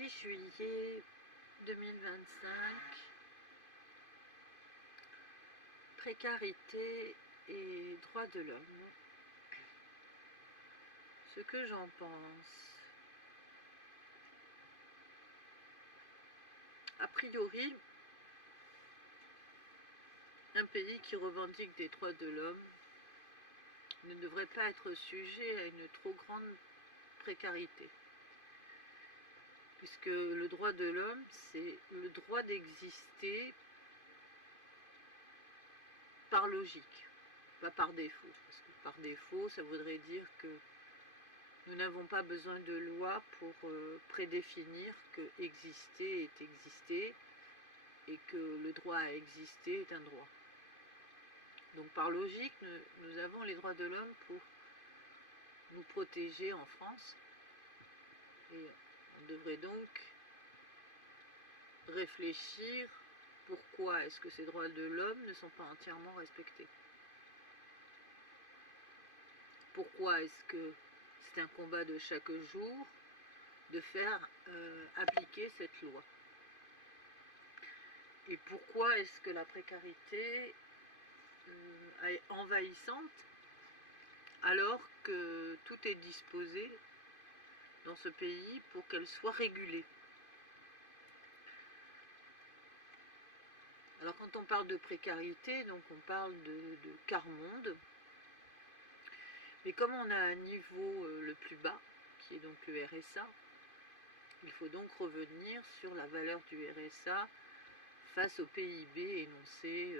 6 juillet 2025, précarité et droits de l'homme. Ce que j'en pense. A priori, un pays qui revendique des droits de l'homme ne devrait pas être sujet à une trop grande précarité. Puisque le droit de l'homme, c'est le droit d'exister par logique, pas par défaut. Parce que par défaut, ça voudrait dire que nous n'avons pas besoin de loi pour prédéfinir que exister est exister et que le droit à exister est un droit. Donc par logique, nous avons les droits de l'homme pour nous protéger en France. Et on devrait donc réfléchir pourquoi est-ce que ces droits de l'homme ne sont pas entièrement respectés. Pourquoi est-ce que c'est un combat de chaque jour de faire appliquer cette loi. Et pourquoi est-ce que la précarité est envahissante alors que tout est disposé dans ce pays pour qu'elle soit régulée. Alors quand on parle de précarité, donc on parle de quart-monde, mais comme on a un niveau le plus bas, qui est donc le RSA, il faut donc revenir sur la valeur du RSA face au PIB énoncé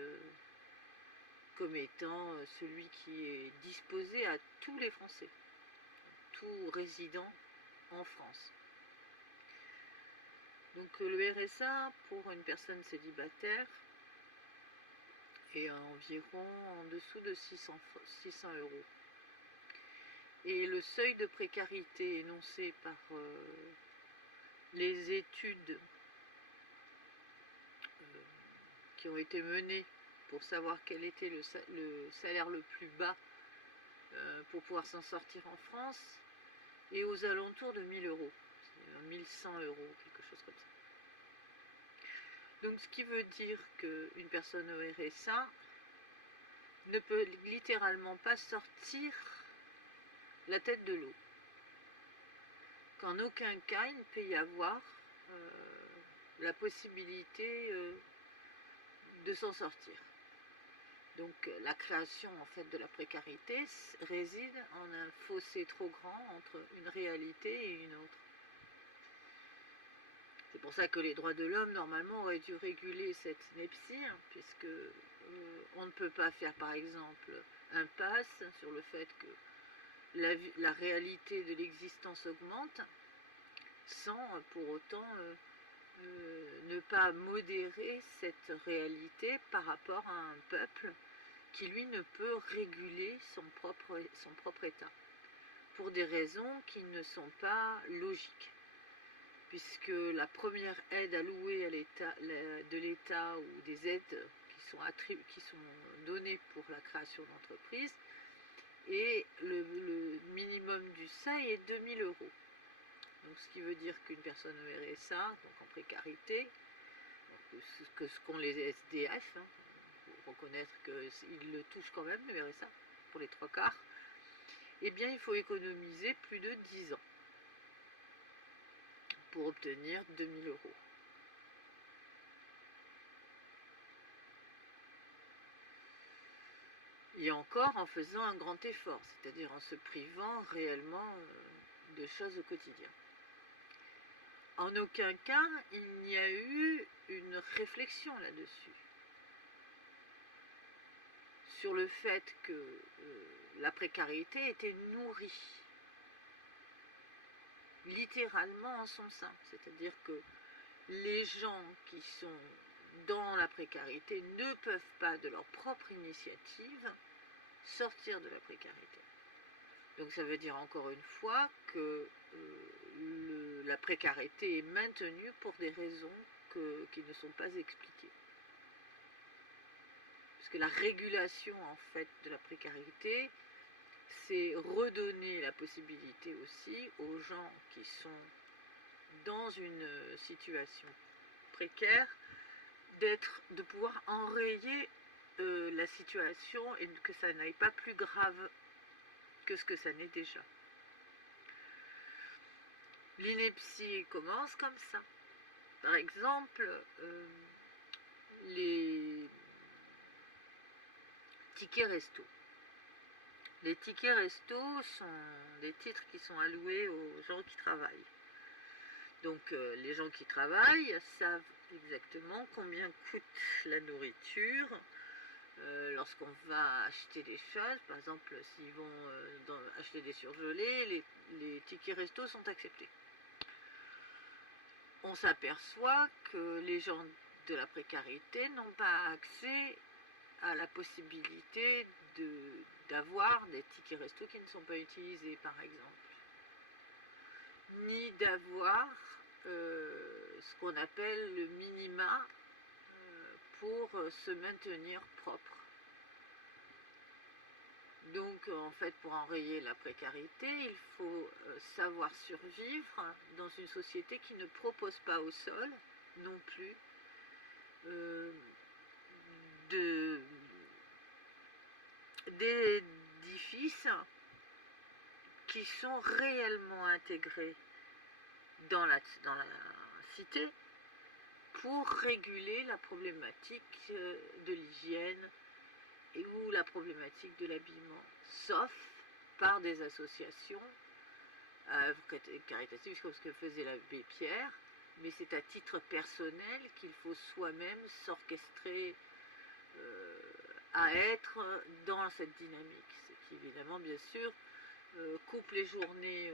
comme étant celui qui est disposé à tous les Français, tout résident en France. Donc le RSA pour une personne célibataire est environ en dessous de 600 €. Et le seuil de précarité énoncé par les études qui ont été menées pour savoir quel était le salaire le plus bas pour pouvoir s'en sortir en France est aux alentours de 1000 €, 1100 €, quelque chose comme ça. Donc ce qui veut dire qu'une personne au RSA ne peut littéralement pas sortir la tête de l'eau. Qu'en aucun cas il ne peut y avoir la possibilité de s'en sortir. Donc la création en fait de la précarité réside en un fossé trop grand entre une réalité et une autre. C'est pour ça que les droits de l'homme normalement auraient dû réguler cette ineptie, puisque on ne peut pas faire par exemple impasse sur le fait que la réalité de l'existence augmente sans pour autant ne pas modérer cette réalité par rapport à un peuple qui lui ne peut réguler son propre état pour des raisons qui ne sont pas logiques, puisque la première aide allouée à de l'État ou des aides qui sont données pour la création d'entreprises et le minimum du seuil est 2000 €. Donc ce qui veut dire qu'une personne au RSA, donc en précarité, ce qu'ont les SDF, il faut reconnaître qu'ils le touchent quand même, le RSA, pour les 3/4, eh bien il faut économiser plus de 10 ans pour obtenir 2000 €. Et encore en faisant un grand effort, c'est-à-dire en se privant réellement de choses au quotidien. En aucun cas, il n'y a eu une réflexion là-dessus, sur le fait que la précarité était nourrie, littéralement en son sein. C'est-à-dire que les gens qui sont dans la précarité ne peuvent pas, de leur propre initiative, sortir de la précarité. Donc ça veut dire encore une fois que la précarité est maintenue pour des raisons qui ne sont pas expliquées. Parce que la régulation en fait de la précarité, c'est redonner la possibilité aussi aux gens qui sont dans une situation précaire, de pouvoir enrayer la situation et que ça n'aille pas plus grave que ce que ça n'est déjà. L'ineptie commence comme ça. Par exemple, les tickets resto. Les tickets resto sont des titres qui sont alloués aux gens qui travaillent. Donc les gens qui travaillent savent exactement combien coûte la nourriture. Lorsqu'on va acheter des choses, par exemple s'ils vont acheter des surgelés, les tickets resto sont acceptés. On s'aperçoit que les gens de la précarité n'ont pas accès à la possibilité d'avoir des tickets resto qui ne sont pas utilisés, par exemple, ni d'avoir ce qu'on appelle le minima pour se maintenir propre. Donc en fait, pour enrayer la précarité, il faut savoir survivre dans une société qui ne propose pas au sol non plus d'édifices qui sont réellement intégrés dans la cité pour réguler la problématique de l'hygiène ou la problématique de l'habillement, sauf par des associations caritatives comme ce que faisait l'abbé Pierre, mais c'est à titre personnel qu'il faut soi-même s'orchestrer à être dans cette dynamique, ce qui évidemment bien sûr coupe les journées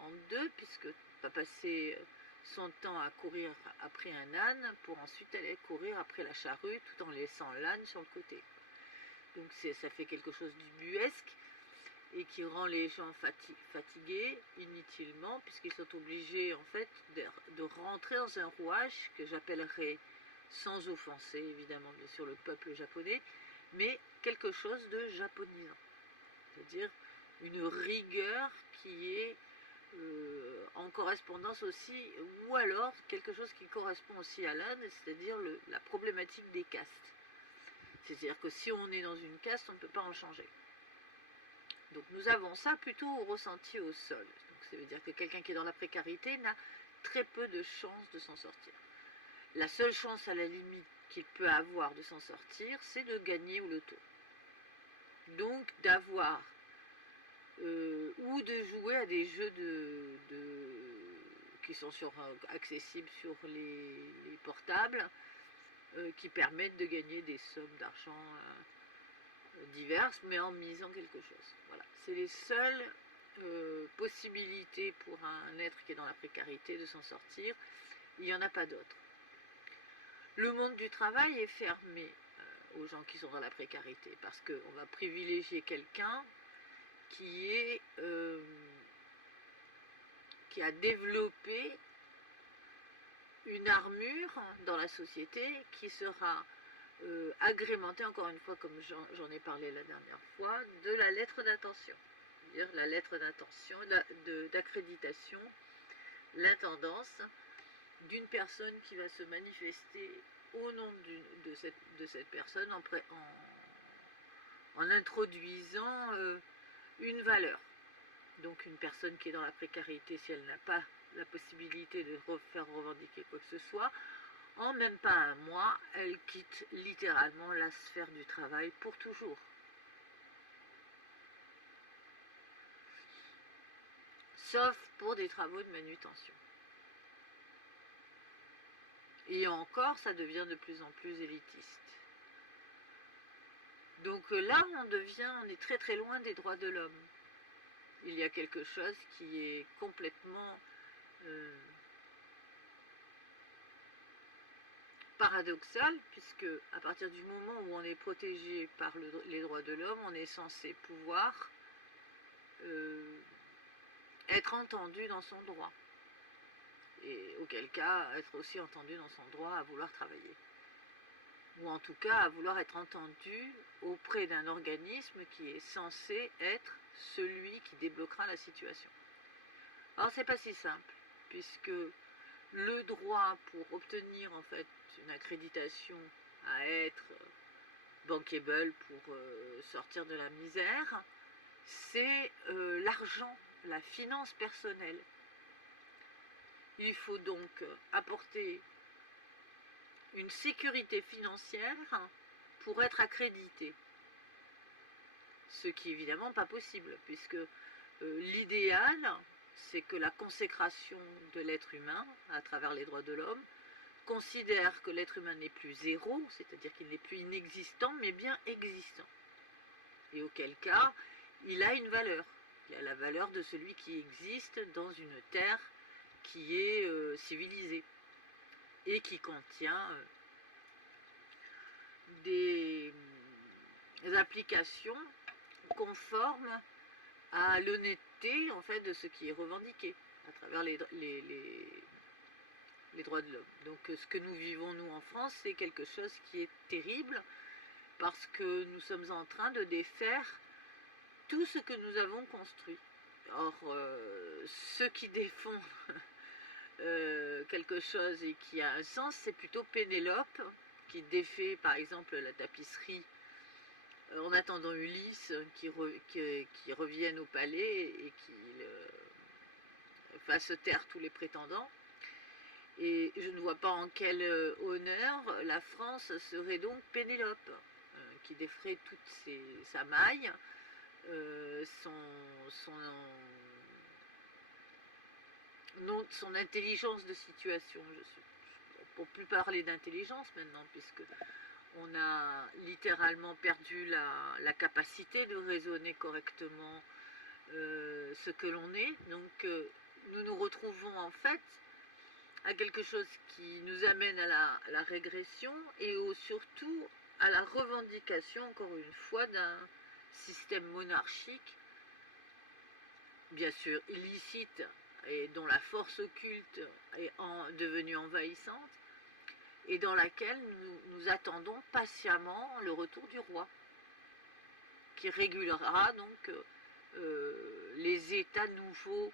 en deux, puisque pas passer son temps à courir après un âne pour ensuite aller courir après la charrue tout en laissant l'âne sur le côté. Donc ça fait quelque chose d'ubuesque et qui rend les gens fatigués inutilement, puisqu'ils sont obligés en fait de rentrer dans un rouage que j'appellerais, sans offenser évidemment bien sûr le peuple japonais, mais quelque chose de japonisant, c'est-à-dire une rigueur qui est en correspondance aussi, ou alors quelque chose qui correspond aussi à l'Inde, c'est-à-dire la problématique des castes. C'est-à-dire que si on est dans une caste, on ne peut pas en changer. Donc nous avons ça plutôt au ressenti au sol. Donc ça veut dire que quelqu'un qui est dans la précarité n'a très peu de chances de s'en sortir. La seule chance à la limite qu'il peut avoir de s'en sortir, c'est de gagner au loto. Donc d'avoir ou de jouer à des jeux qui sont accessibles sur les portables, qui permettent de gagner des sommes d'argent diverses, mais en misant quelque chose. Voilà, c'est les seules possibilités pour un être qui est dans la précarité de s'en sortir. Il n'y en a pas d'autres. Le monde du travail est fermé aux gens qui sont dans la précarité, parce qu'on va privilégier quelqu'un qui a développé une armure dans la société qui sera agrémentée, encore une fois, comme j'en ai parlé la dernière fois, de la lettre d'intention. C'est-à-dire la lettre d'intention, d'accréditation, l'intendance d'une personne qui va se manifester au nom de cette personne en introduisant une valeur. Donc une personne qui est dans la précarité, si elle n'a pas la possibilité de faire revendiquer quoi que ce soit, en même pas un mois, elle quitte littéralement la sphère du travail pour toujours. Sauf pour des travaux de manutention. Et encore, ça devient de plus en plus élitiste. Donc là, on est très très loin des droits de l'homme. Il y a quelque chose qui est complètement paradoxal, puisque à partir du moment où on est protégé par les droits de l'homme, on est censé pouvoir être entendu dans son droit. Et auquel cas, être aussi entendu dans son droit à vouloir travailler. Ou en tout cas, à vouloir être entendu auprès d'un organisme qui est censé être celui qui débloquera la situation. Alors c'est pas si simple, puisque le droit pour obtenir en fait une accréditation à être bankable pour sortir de la misère, c'est l'argent, la finance personnelle. Il faut donc apporter une sécurité financière pour être accrédité. Ce qui est évidemment pas possible, puisque l'idéal, c'est que la consécration de l'être humain, à travers les droits de l'homme, considère que l'être humain n'est plus zéro, c'est-à-dire qu'il n'est plus inexistant, mais bien existant. Et auquel cas, il a une valeur. Il a la valeur de celui qui existe dans une terre qui est civilisée et qui contient des applications conformes à l'honnêteté en fait de ce qui est revendiqué à travers les droits de l'homme. Donc ce que nous vivons nous en France, c'est quelque chose qui est terrible parce que nous sommes en train de défaire tout ce que nous avons construit. Or, ceux qui défendent quelque chose et qui a un sens, c'est plutôt Pénélope qui défait par exemple la tapisserie en attendant Ulysse qui revienne au palais et qu'il fasse taire tous les prétendants. Et je ne vois pas en quel honneur la France serait donc Pénélope, qui déferait toute sa maille, son intelligence de situation. Pour plus parler d'intelligence maintenant, puisque on a littéralement perdu la capacité de raisonner correctement ce que l'on est. Donc nous nous retrouvons en fait à quelque chose qui nous amène à la régression et surtout à la revendication, encore une fois, d'un système monarchique, bien sûr illicite, et dont la force occulte est devenue envahissante, et dans laquelle nous attendons patiemment le retour du roi, qui régulera donc les états nouveaux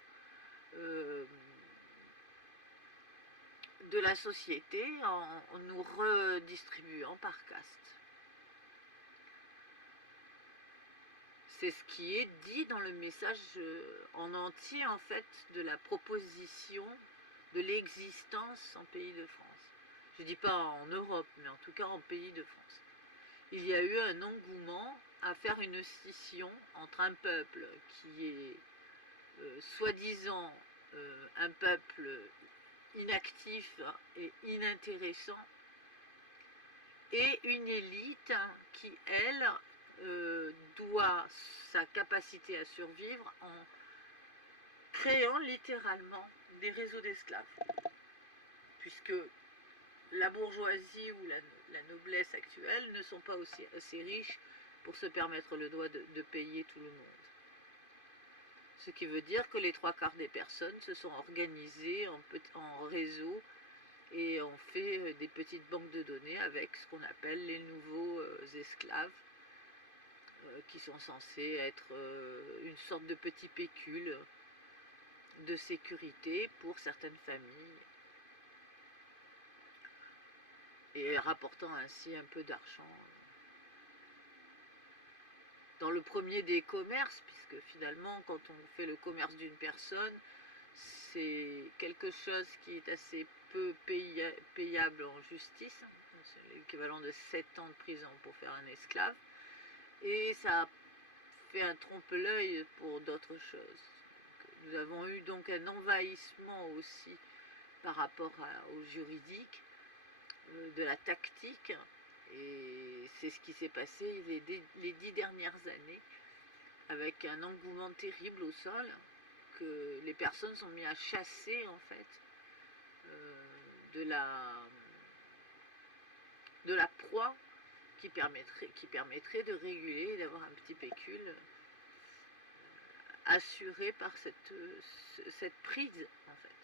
de la société en nous redistribuant par caste. C'est ce qui est dit dans le message en entier en fait de la proposition de l'existence en pays de France. Je ne dis pas en Europe, mais en tout cas en pays de France. Il y a eu un engouement à faire une scission entre un peuple qui est soi-disant un peuple inactif et inintéressant, et une élite qui, elle, doit sa capacité à survivre en créant littéralement des réseaux d'esclaves. Puisque la bourgeoisie ou la noblesse actuelle ne sont pas assez riches pour se permettre le droit de payer tout le monde. Ce qui veut dire que les 3/4 des personnes se sont organisées en réseau et ont fait des petites banques de données avec ce qu'on appelle les nouveaux esclaves, qui sont censés être une sorte de petit pécule de sécurité pour certaines familles, et rapportant ainsi un peu d'argent dans le premier des commerces, puisque finalement quand on fait le commerce d'une personne, c'est quelque chose qui est assez peu payable en justice, c'est l'équivalent de 7 ans de prison pour faire un esclave, et ça fait un trompe-l'œil pour d'autres choses. Nous avons eu donc un envahissement aussi par rapport au juridique, de la tactique, et c'est ce qui s'est passé les 10 dernières années, avec un engouement terrible au sol, que les personnes sont mises à chasser en fait de la proie qui permettrait de réguler et d'avoir un petit pécule assuré par cette prise en fait.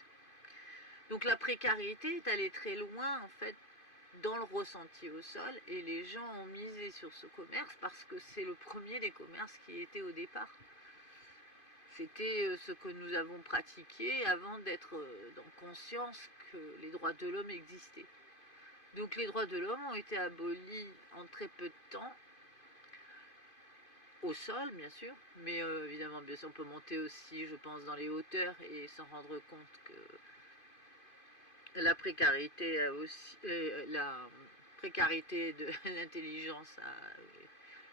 Donc la précarité est allée très loin en fait dans le ressenti au sol, et les gens ont misé sur ce commerce parce que c'est le premier des commerces qui était au départ. C'était ce que nous avons pratiqué avant d'être dans conscience que les droits de l'homme existaient. Donc les droits de l'homme ont été abolis en très peu de temps, au sol bien sûr, mais évidemment bien sûr, on peut monter aussi, je pense, dans les hauteurs et s'en rendre compte que la précarité aussi, la précarité de l'intelligence a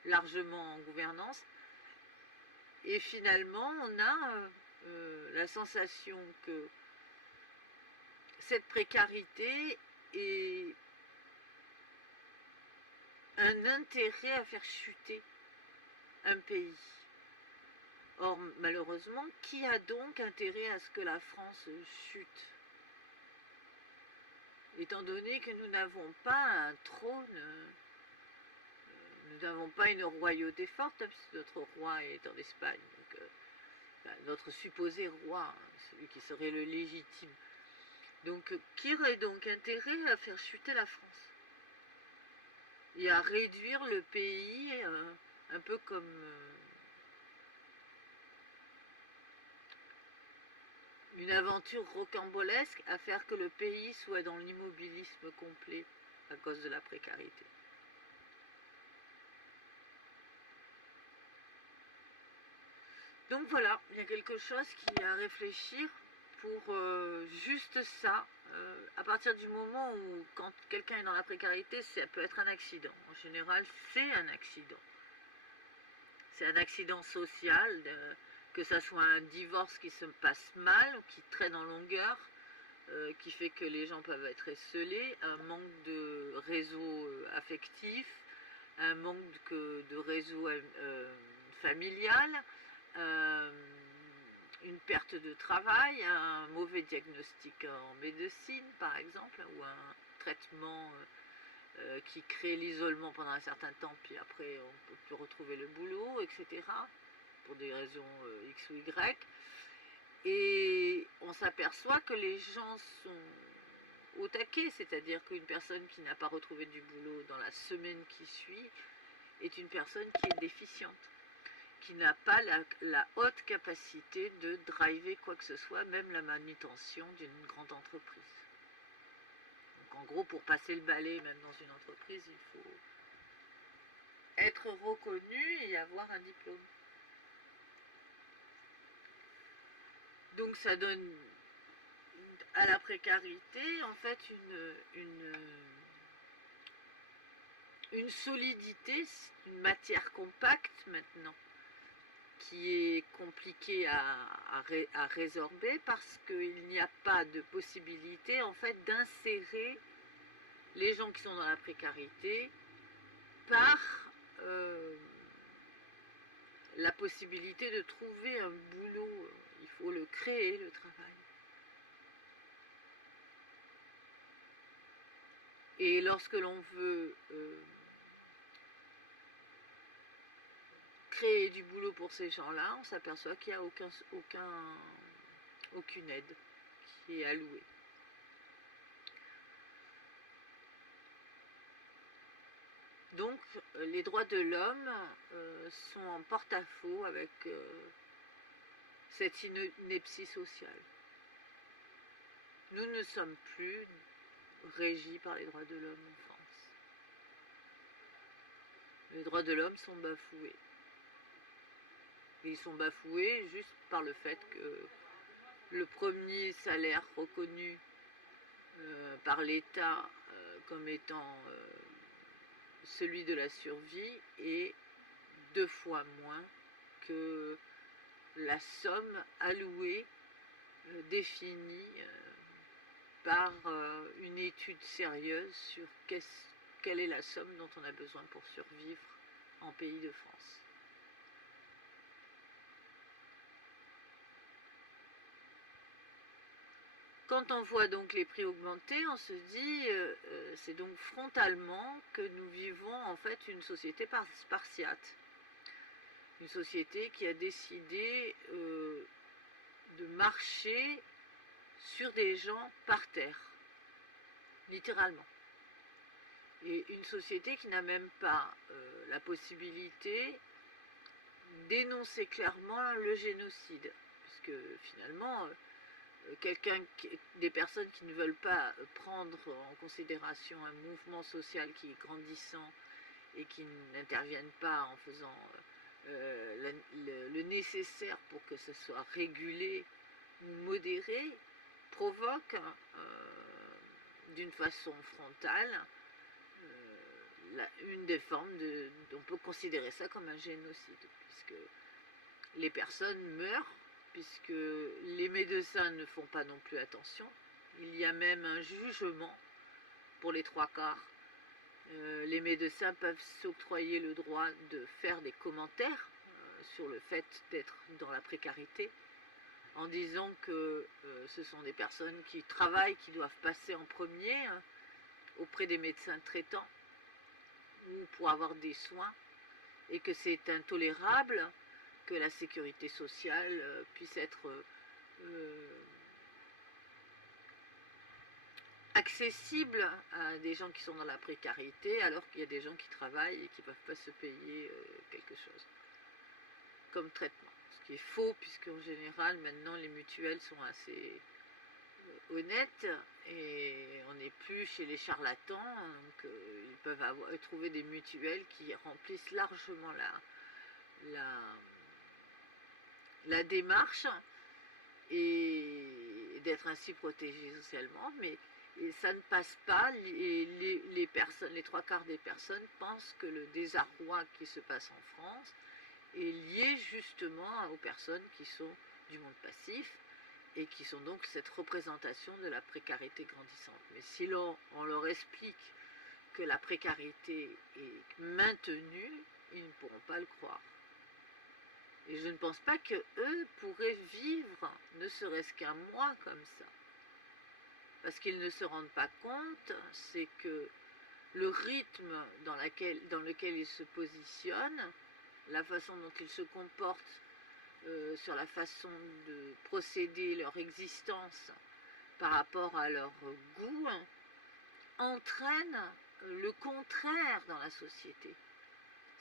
largement en gouvernance. Et finalement, on a la sensation que cette précarité est un intérêt à faire chuter un pays. Or, malheureusement, qui a donc intérêt à ce que la France chute? Étant donné que nous n'avons pas un trône, nous n'avons pas une royauté forte, puisque notre roi est en Espagne, donc, notre supposé roi, celui qui serait le légitime. Donc, qui aurait donc intérêt à faire chuter la France et à réduire le pays un peu comme une aventure rocambolesque, à faire que le pays soit dans l'immobilisme complet à cause de la précarité. Donc voilà, il y a quelque chose qui est à réfléchir pour juste ça. À partir du moment où, quand quelqu'un est dans la précarité, ça peut être un accident. En général, c'est un accident. C'est un accident social, que ça soit un divorce qui se passe mal, qui traîne en longueur, qui fait que les gens peuvent être esseulés, un manque de réseau affectif, un manque de réseau familial, une perte de travail, un mauvais diagnostic en médecine par exemple, ou un traitement qui crée l'isolement pendant un certain temps, puis après on ne peut plus retrouver le boulot, etc. pour des raisons X ou Y. Et on s'aperçoit que les gens sont au taquet, c'est-à-dire qu'une personne qui n'a pas retrouvé du boulot dans la semaine qui suit est une personne qui est déficiente, qui n'a pas la haute capacité de driver quoi que ce soit, même la manutention d'une grande entreprise. Donc en gros, pour passer le balai, même dans une entreprise, il faut être reconnu et avoir un diplôme. Donc ça donne à la précarité en fait une solidité, une matière compacte maintenant, qui est compliquée à résorber parce qu'il n'y a pas de possibilité en fait d'insérer les gens qui sont dans la précarité par la possibilité de trouver un boulot. Il faut le créer, le travail. Et lorsque l'on veut créer du boulot pour ces gens-là, on s'aperçoit qu'il n'y a aucune aide qui est allouée. Donc les droits de l'homme sont en porte-à-faux avec cette ineptie sociale. Nous ne sommes plus régis par les droits de l'homme en France. Les droits de l'homme sont bafoués. Et ils sont bafoués juste par le fait que le premier salaire reconnu par l'État comme étant celui de la survie est 2 fois moins que la somme allouée, définie par une étude sérieuse sur quelle est la somme dont on a besoin pour survivre en pays de France. Quand on voit donc les prix augmenter, on se dit, c'est donc frontalement que nous vivons en fait une société spartiate. Une société qui a décidé de marcher sur des gens par terre, littéralement. Et une société qui n'a même pas la possibilité d'énoncer clairement le génocide, puisque finalement des personnes qui ne veulent pas prendre en considération un mouvement social qui est grandissant et qui n'interviennent pas en faisant le nécessaire pour que ce soit régulé ou modéré, provoque d'une façon frontale une des formes on peut considérer ça comme un génocide, puisque les personnes meurent, puisque les médecins ne font pas non plus attention. Il y a même un jugement pour les 3/4. Les médecins peuvent s'octroyer le droit de faire des commentaires sur le fait d'être dans la précarité, en disant que ce sont des personnes qui travaillent, qui doivent passer en premier auprès des médecins traitants ou pour avoir des soins, et que c'est intolérable que la sécurité sociale puisse être accessible à des gens qui sont dans la précarité, alors qu'il y a des gens qui travaillent et qui ne peuvent pas se payer quelque chose comme traitement. Ce qui est faux, puisque en général, maintenant, les mutuelles sont assez honnêtes et on n'est plus chez les charlatans, donc ils peuvent trouver des mutuelles qui remplissent largement la démarche et d'être ainsi protégés socialement, mais ça ne passe pas. Les 3/4 des personnes pensent que le désarroi qui se passe en France est lié justement aux personnes qui sont du monde passif et qui sont donc cette représentation de la précarité grandissante. Mais si on leur explique que la précarité est maintenue, ils ne pourront pas le croire. Et je ne pense pas qu'eux pourraient vivre ne serait-ce qu'un mois comme ça. Parce qu'ils ne se rendent pas compte, c'est que le rythme dans lequel ils se positionnent, la façon dont ils se comportent, sur la façon de procéder leur existence par rapport à leur goût, entraîne le contraire dans la société.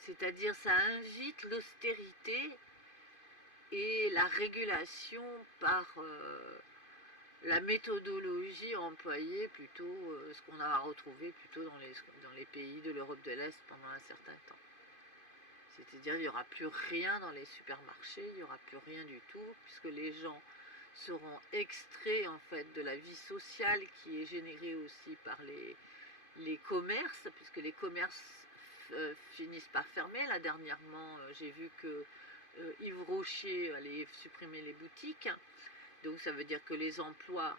C'est-à-dire, ça invite l'austérité et la régulation par la méthodologie employée, plutôt ce qu'on a retrouvé plutôt dans les pays de l'Europe de l'Est pendant un certain temps. C'est-à-dire, il n'y aura plus rien dans les supermarchés, il n'y aura plus rien du tout, puisque les gens seront extraits en fait de la vie sociale qui est générée aussi par les commerces, puisque les commerces finissent par fermer. Là, dernièrement, j'ai vu que Yves Rocher allait supprimer les boutiques, donc ça veut dire que les emplois,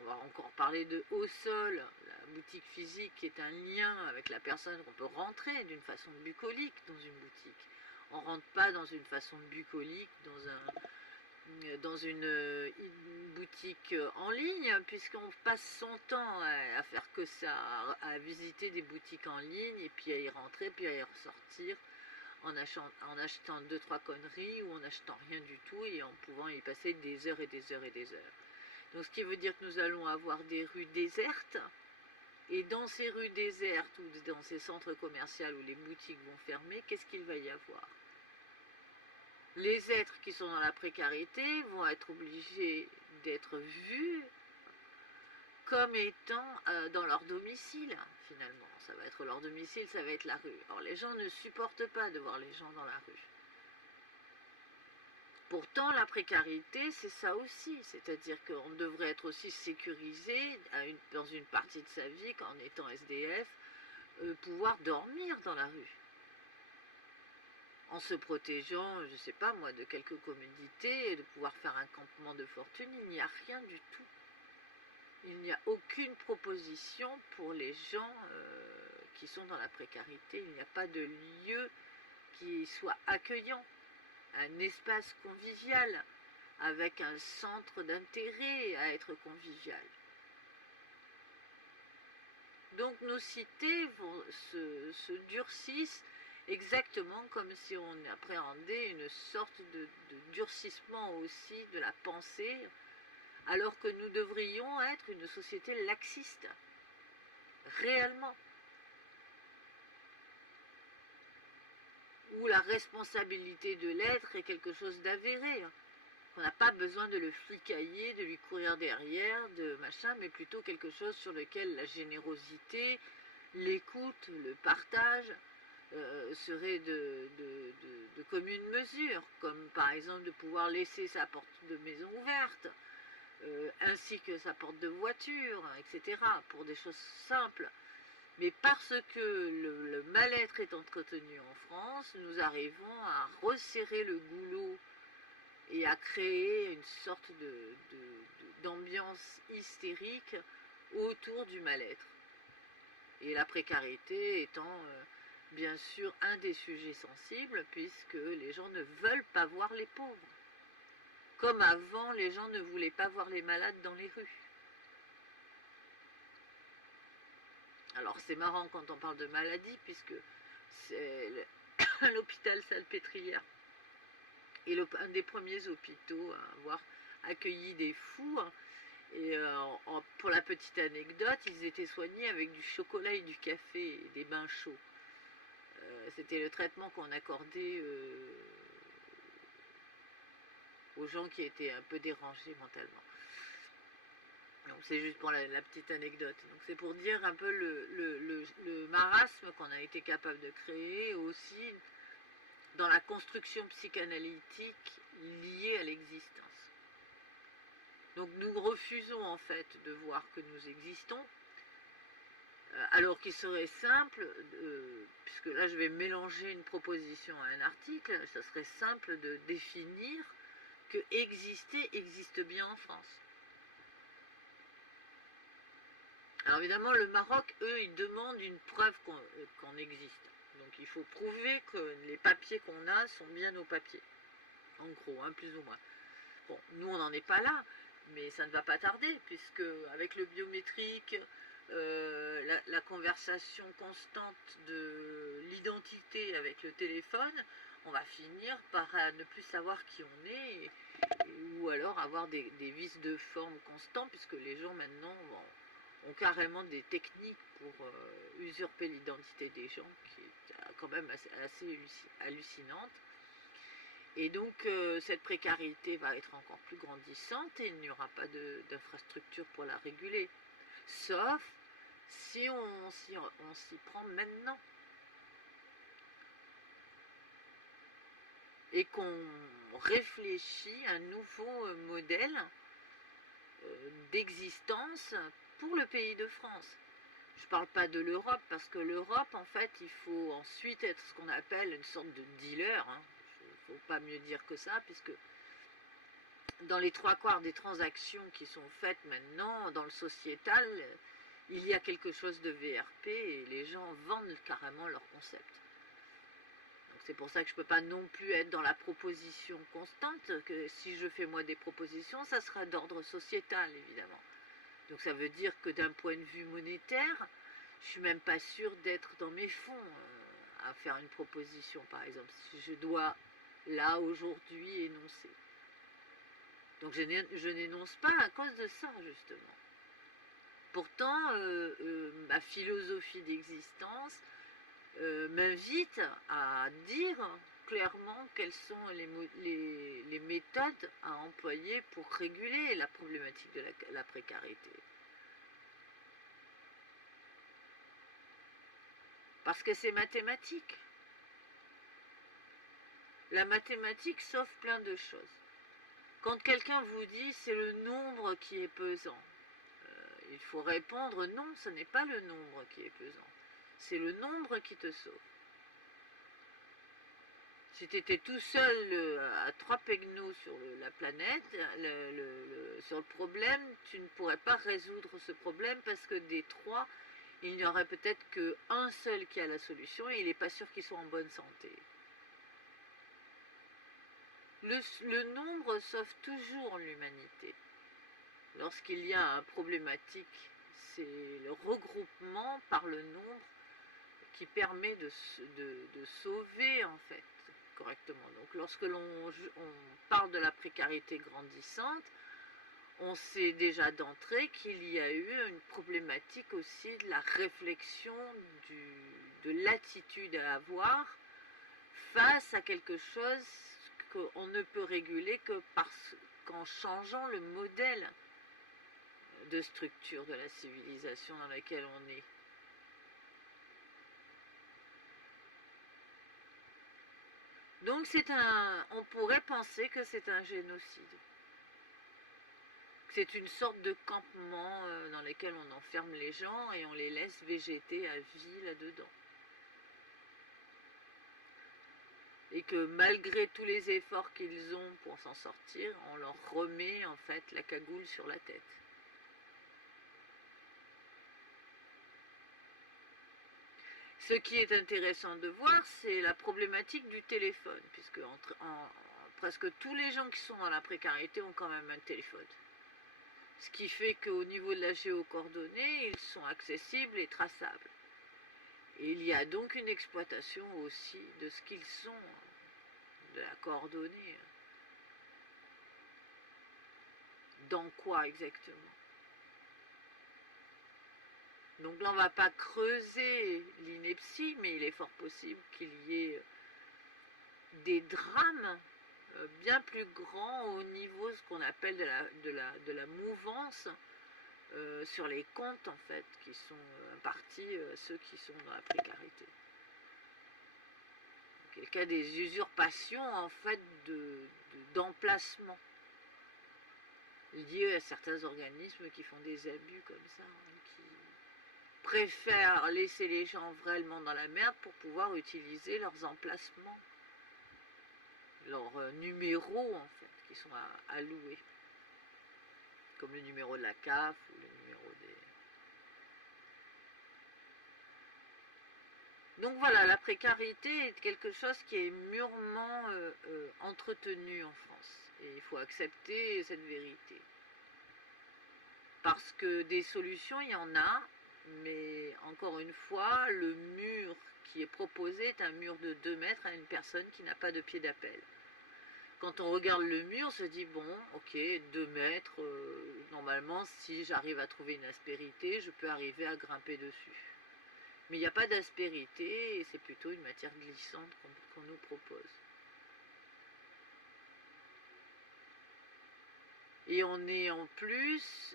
on va encore parler de Au Sol, la boutique physique qui est un lien avec la personne, qu'on peut rentrer d'une façon bucolique dans une boutique. On ne rentre pas dans une façon bucolique dans une boutique en ligne, puisqu'on passe son temps à faire que ça, à visiter des boutiques en ligne, et puis à y rentrer, puis à y ressortir, en achetant 2-3 conneries, ou en achetant rien du tout, et en pouvant y passer des heures et des heures et des heures. Donc ce qui veut dire que nous allons avoir des rues désertes, et dans ces rues désertes, ou dans ces centres commerciaux où les boutiques vont fermer, qu'est-ce qu'il va y avoir? Les êtres qui sont dans la précarité vont être obligés d'être vus comme étant dans leur domicile, finalement. Ça va être leur domicile, ça va être la rue. Or, les gens ne supportent pas de voir les gens dans la rue. Pourtant, la précarité, c'est ça aussi. C'est-à-dire qu'on devrait être aussi sécurisé dans une partie de sa vie, qu'en étant SDF, pouvoir dormir dans la rue. En se protégeant, je ne sais pas moi, de quelques commodités, et de pouvoir faire un campement de fortune. Il n'y a rien du tout. Il n'y a aucune proposition pour les gens qui sont dans la précarité. Il n'y a pas de lieu qui soit accueillant, un espace convivial, avec un centre d'intérêt à être convivial. Donc nos cités se durcissent exactement comme si on appréhendait une sorte de durcissement aussi de la pensée, alors que nous devrions être une société laxiste, réellement, où la responsabilité de l'être est quelque chose d'avéré. qu'on n'a pas besoin de le flicailler, de lui courir derrière, de machin, mais plutôt quelque chose sur lequel la générosité, l'écoute, le partage serait de commune mesure, comme par exemple de pouvoir laisser sa porte de maison ouverte, ainsi que sa porte de voiture, etc., pour des choses simples. Mais parce que le mal-être est entretenu en France, nous arrivons à resserrer le goulot et à créer une sorte d'ambiance hystérique autour du mal-être. Et la précarité étant bien sûr un des sujets sensibles, puisque les gens ne veulent pas voir les pauvres. Comme avant, les gens ne voulaient pas voir les malades dans les rues. Alors c'est marrant quand on parle de maladie, puisque c'est l'hôpital Salpêtrière est un des premiers hôpitaux à avoir accueilli des fous. Et pour la petite anecdote, ils étaient soignés avec du chocolat et du café et des bains chauds. C'était le traitement qu'on accordait aux gens qui étaient un peu dérangés mentalement. Donc c'est juste pour la petite anecdote. Donc c'est pour dire un peu le marasme qu'on a été capable de créer aussi dans la construction psychanalytique liée à l'existence. Donc nous refusons en fait de voir que nous existons, alors qu'il serait simple, puisque là je vais mélanger une proposition à un article, ça serait simple de définir que exister existe bien en France. Alors évidemment le Maroc, eux, ils demandent une preuve qu'on existe. Donc il faut prouver que les papiers qu'on a sont bien nos papiers, en gros, hein, plus ou moins. Bon, nous on n'en est pas là, mais ça ne va pas tarder, puisque avec le biométrique, la conversation constante de l'identité avec le téléphone, on va finir par ne plus savoir qui on est, ou alors avoir des vices de forme constants, puisque les gens maintenant ont carrément des techniques pour usurper l'identité des gens, qui est quand même assez hallucinante. Et donc cette précarité va être encore plus grandissante et il n'y aura pas d'infrastructure pour la réguler. Sauf si on s'y prend maintenant. Et qu'on réfléchit à un nouveau modèle d'existence pour le pays de France. Je ne parle pas de l'Europe, parce que l'Europe, en fait, il faut ensuite être ce qu'on appelle une sorte de dealer, hein. Il ne faut pas mieux dire que ça, puisque dans les 3/4 des transactions qui sont faites maintenant dans le sociétal, il y a quelque chose de VRP et les gens vendent carrément leur concept. Donc c'est pour ça que je ne peux pas non plus être dans la proposition constante, que si je fais moi des propositions, ça sera d'ordre sociétal évidemment. Donc ça veut dire que d'un point de vue monétaire, je ne suis même pas sûre d'être dans mes fonds à faire une proposition, par exemple, si je dois là aujourd'hui énoncer. Donc je n'énonce pas à cause de ça justement. Pourtant, ma philosophie d'existence m'invite à dire clairement quelles sont les méthodes à employer pour réguler la problématique de la précarité. Parce que c'est mathématique. La mathématique sauve plein de choses. Quand quelqu'un vous dit c'est le nombre qui est pesant, il faut répondre non, ce n'est pas le nombre qui est pesant. C'est le nombre qui te sauve. Si tu étais tout seul à 3 pegnos sur la planète, sur le problème, tu ne pourrais pas résoudre ce problème parce que des 3, il n'y aurait peut-être qu'un seul qui a la solution et il n'est pas sûr qu'il soit en bonne santé. Le nombre sauve toujours l'humanité. Lorsqu'il y a un problématique, c'est le regroupement par le nombre qui permet de sauver en fait correctement. Donc lorsque l'on parle de la précarité grandissante, on sait déjà d'entrée qu'il y a eu une problématique aussi de la réflexion de l'attitude à avoir face à quelque chose qu'on ne peut réguler que qu'en changeant le modèle de structure de la civilisation dans laquelle on est. Donc on pourrait penser que c'est un génocide. C'est une sorte de campement dans lequel on enferme les gens et on les laisse végéter à vie là-dedans. Et que malgré tous les efforts qu'ils ont pour s'en sortir, on leur remet en fait la cagoule sur la tête. Ce qui est intéressant de voir, c'est la problématique du téléphone, puisque presque tous les gens qui sont dans la précarité ont quand même un téléphone. Ce qui fait qu'au niveau de la géocoordonnée, ils sont accessibles et traçables. Et il y a donc une exploitation aussi de ce qu'ils sont, de la coordonnée. Dans quoi exactement? Donc là, on ne va pas creuser l'ineptie, mais il est fort possible qu'il y ait des drames bien plus grands au niveau de ce qu'on appelle de la mouvance sur les comptes, en fait, qui sont impartis ceux qui sont dans la précarité. C'est le cas des usurpations, en fait, d'emplacement liées à certains organismes qui font des abus comme ça, qui préfèrent laisser les gens vraiment dans la merde pour pouvoir utiliser leurs emplacements, leurs numéros en fait, qui sont alloués, comme le numéro de la CAF ou le numéro des... Donc voilà, la précarité est quelque chose qui est mûrement entretenu en France, et il faut accepter cette vérité. Parce que des solutions, il y en a, mais encore une fois, le mur qui est proposé est un mur de 2 mètres à une personne qui n'a pas de pied d'appel. Quand on regarde le mur, on se dit, bon, ok, 2 mètres, normalement, si j'arrive à trouver une aspérité, je peux arriver à grimper dessus. Mais il n'y a pas d'aspérité, et c'est plutôt une matière glissante qu'on nous propose. Et on est en plus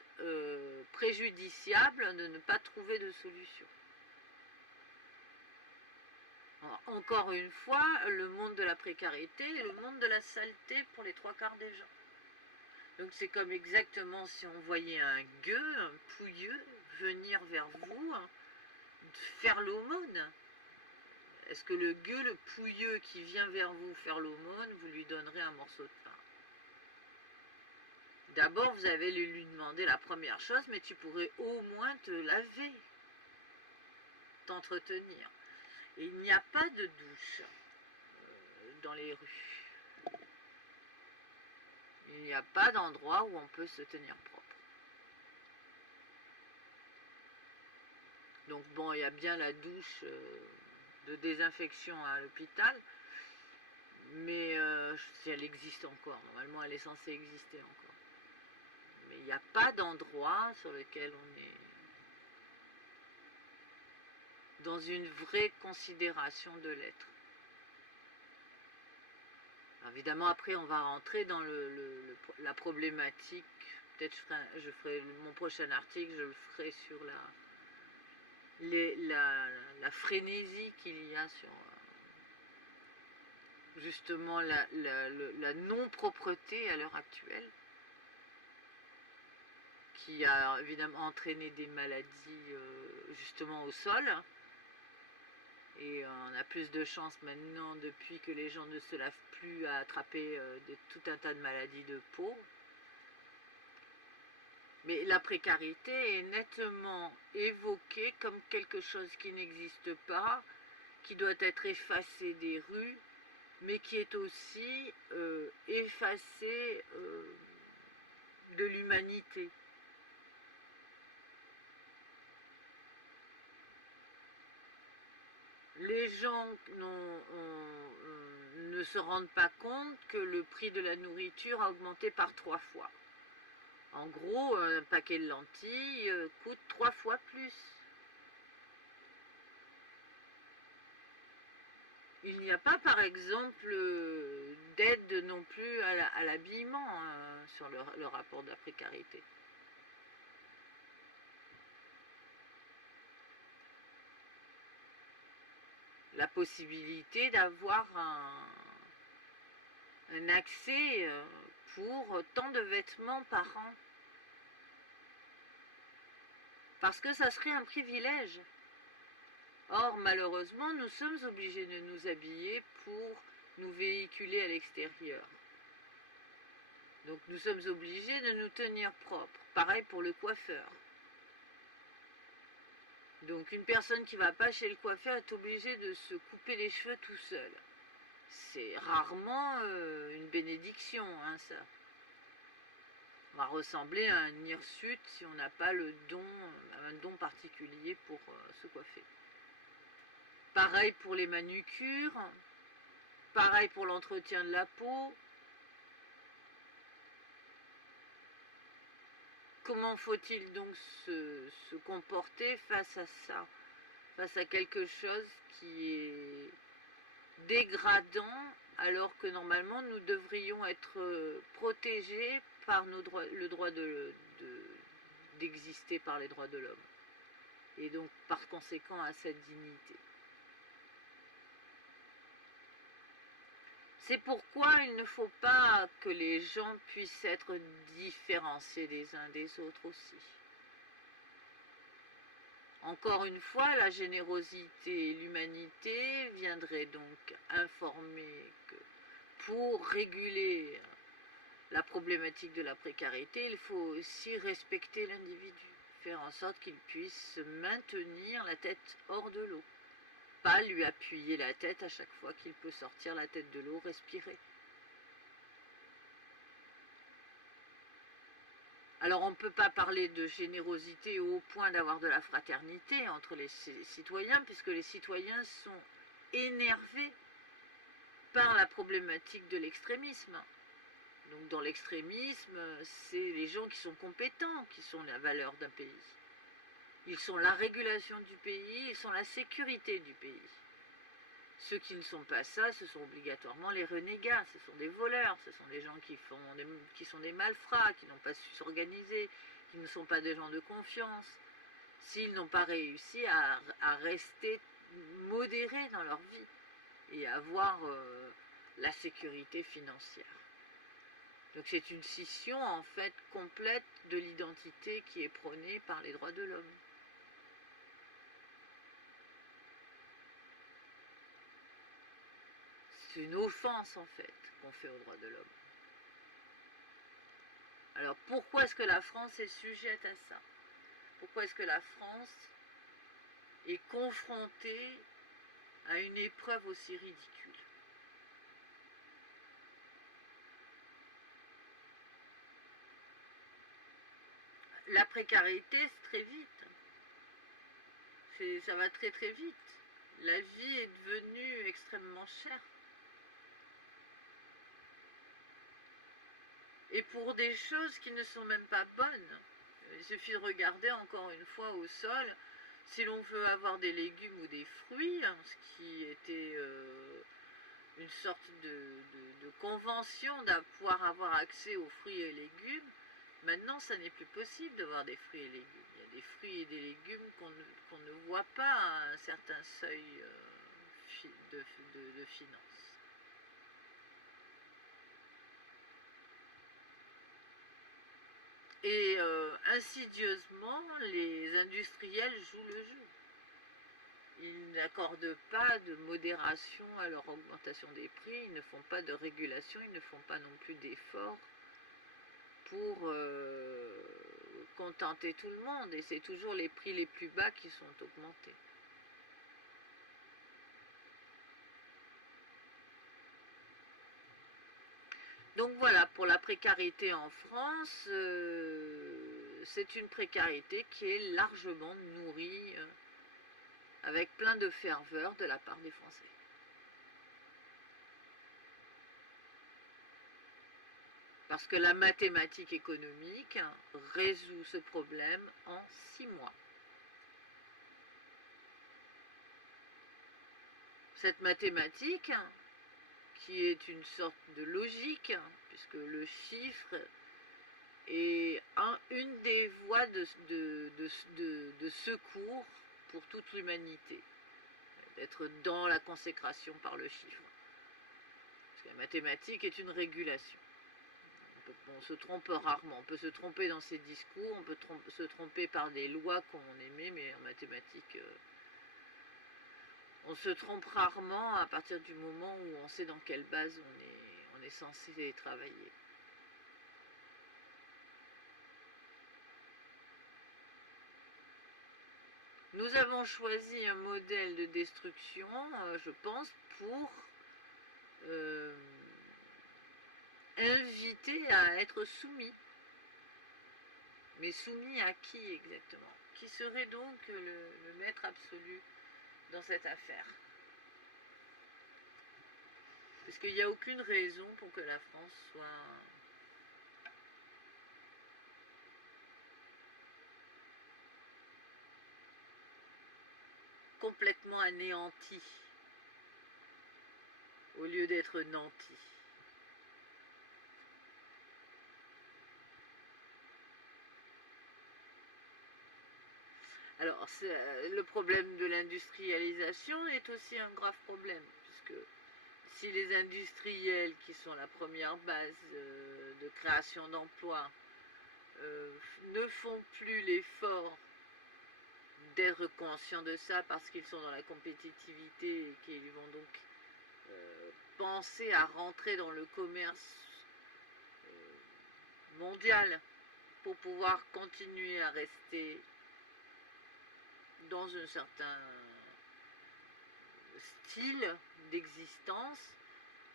préjudiciable de ne pas trouver de solution. Alors, encore une fois, le monde de la précarité est le monde de la saleté pour les 3/4 des gens. Donc c'est comme exactement si on voyait un gueux, un pouilleux, venir vers vous, faire l'aumône. Est-ce que le gueux, le pouilleux qui vient vers vous faire l'aumône, vous lui donnerez un morceau de pain? D'abord, vous allez lui demander la première chose, mais tu pourrais au moins te laver, t'entretenir. Et il n'y a pas de douche dans les rues. Il n'y a pas d'endroit où on peut se tenir propre. Donc bon, il y a bien la douche de désinfection à l'hôpital, mais si elle existe encore, normalement elle est censée exister encore. Mais il n'y a pas d'endroit sur lequel on est dans une vraie considération de l'être. Évidemment, après, on va rentrer dans la problématique. Peut-être je ferai mon prochain article, je le ferai sur la frénésie qu'il y a sur justement la non-propreté à l'heure actuelle, qui a évidemment entraîné des maladies justement au sol. Et on a plus de chances maintenant, depuis que les gens ne se lavent plus, à attraper tout un tas de maladies de peau. Mais la précarité est nettement évoquée comme quelque chose qui n'existe pas, qui doit être effacé des rues, mais qui est aussi effacé de l'humanité. Les gens ne se rendent pas compte que le prix de la nourriture a augmenté par 3 fois. En gros, un paquet de lentilles coûte 3 fois plus. Il n'y a pas, par exemple, d'aide non plus à l'habillement. sur le rapport de la précarité. La possibilité d'avoir un accès pour tant de vêtements par an. Parce que ça serait un privilège. Or, malheureusement, nous sommes obligés de nous habiller pour nous véhiculer à l'extérieur. Donc nous sommes obligés de nous tenir propres. Pareil pour le coiffeur. Donc une personne qui ne va pas chez le coiffeur est obligée de se couper les cheveux tout seul. C'est rarement une bénédiction, hein, ça. On va ressembler à un hirsute si on n'a pas un don particulier pour se coiffer. Pareil pour les manucures, pareil pour l'entretien de la peau. Comment faut-il donc se comporter face à ça, face à quelque chose qui est dégradant, alors que normalement nous devrions être protégés par le droit d'exister par les droits de l'homme, et donc par conséquent à cette dignité. C'est pourquoi il ne faut pas que les gens puissent être différenciés les uns des autres aussi. Encore une fois, la générosité et l'humanité viendraient donc informer que pour réguler la problématique de la précarité, il faut aussi respecter l'individu, faire en sorte qu'il puisse maintenir la tête hors de l'eau. Pas lui appuyer la tête à chaque fois qu'il peut sortir la tête de l'eau, respirer. Alors on ne peut pas parler de générosité au point d'avoir de la fraternité entre les citoyens, puisque les citoyens sont énervés par la problématique de l'extrémisme. Donc dans l'extrémisme, c'est les gens qui sont compétents qui sont la valeur d'un pays. Ils sont la régulation du pays, ils sont la sécurité du pays. Ceux qui ne sont pas ça, ce sont obligatoirement les renégats, ce sont des voleurs, ce sont des gens qui sont des malfrats, qui n'ont pas su s'organiser, qui ne sont pas des gens de confiance, s'ils n'ont pas réussi à rester modérés dans leur vie et à avoir la sécurité financière. Donc c'est une scission en fait complète de l'identité qui est prônée par les droits de l'homme. C'est une offense en fait qu'on fait aux droits de l'homme. Alors pourquoi est-ce que la France est sujette à ça? Pourquoi est-ce que la France est confrontée à une épreuve aussi ridicule? La précarité, c'est très vite. Ça va très très vite. La vie est devenue extrêmement chère. Et pour des choses qui ne sont même pas bonnes. Il suffit de regarder encore une fois au sol. Si l'on veut avoir des légumes ou des fruits, hein, ce qui était une sorte de convention de pouvoir avoir accès aux fruits et légumes, maintenant ça n'est plus possible d'avoir des fruits et légumes. Il y a des fruits et des légumes qu'on ne voit pas à un certain seuil de finances. Et insidieusement, les industriels jouent le jeu. Ils n'accordent pas de modération à leur augmentation des prix, ils ne font pas de régulation, ils ne font pas non plus d'efforts pour contenter tout le monde. Et c'est toujours les prix les plus bas qui sont augmentés. Donc voilà, pour la précarité en France, c'est une précarité qui est largement nourrie avec plein de ferveur de la part des Français. Parce que la mathématique économique résout ce problème en 6 mois. Cette mathématique, qui est une sorte de logique, puisque le chiffre une des voies de secours pour toute l'humanité, d'être dans la consécration par le chiffre. Parce que la mathématique est une régulation. On se trompe rarement, on peut se tromper dans ses discours, on peut se tromper par des lois qu'on émet, mais en mathématiques, on se trompe rarement à partir du moment où on sait dans quelle base on est censé travailler. Nous avons choisi un modèle de destruction, je pense, pour inviter à être soumis. Mais soumis à qui exactement? Qui serait donc le maître absolu dans cette affaire? Parce qu'il n'y a aucune raison pour que la France soit complètement anéantie au lieu d'être nantie. Alors, le problème de l'industrialisation est aussi un grave problème, puisque si les industriels, qui sont la première base de création d'emplois, ne font plus l'effort d'être conscients de ça parce qu'ils sont dans la compétitivité et qu'ils vont donc penser à rentrer dans le commerce mondial pour pouvoir continuer à rester dans un certain style d'existence,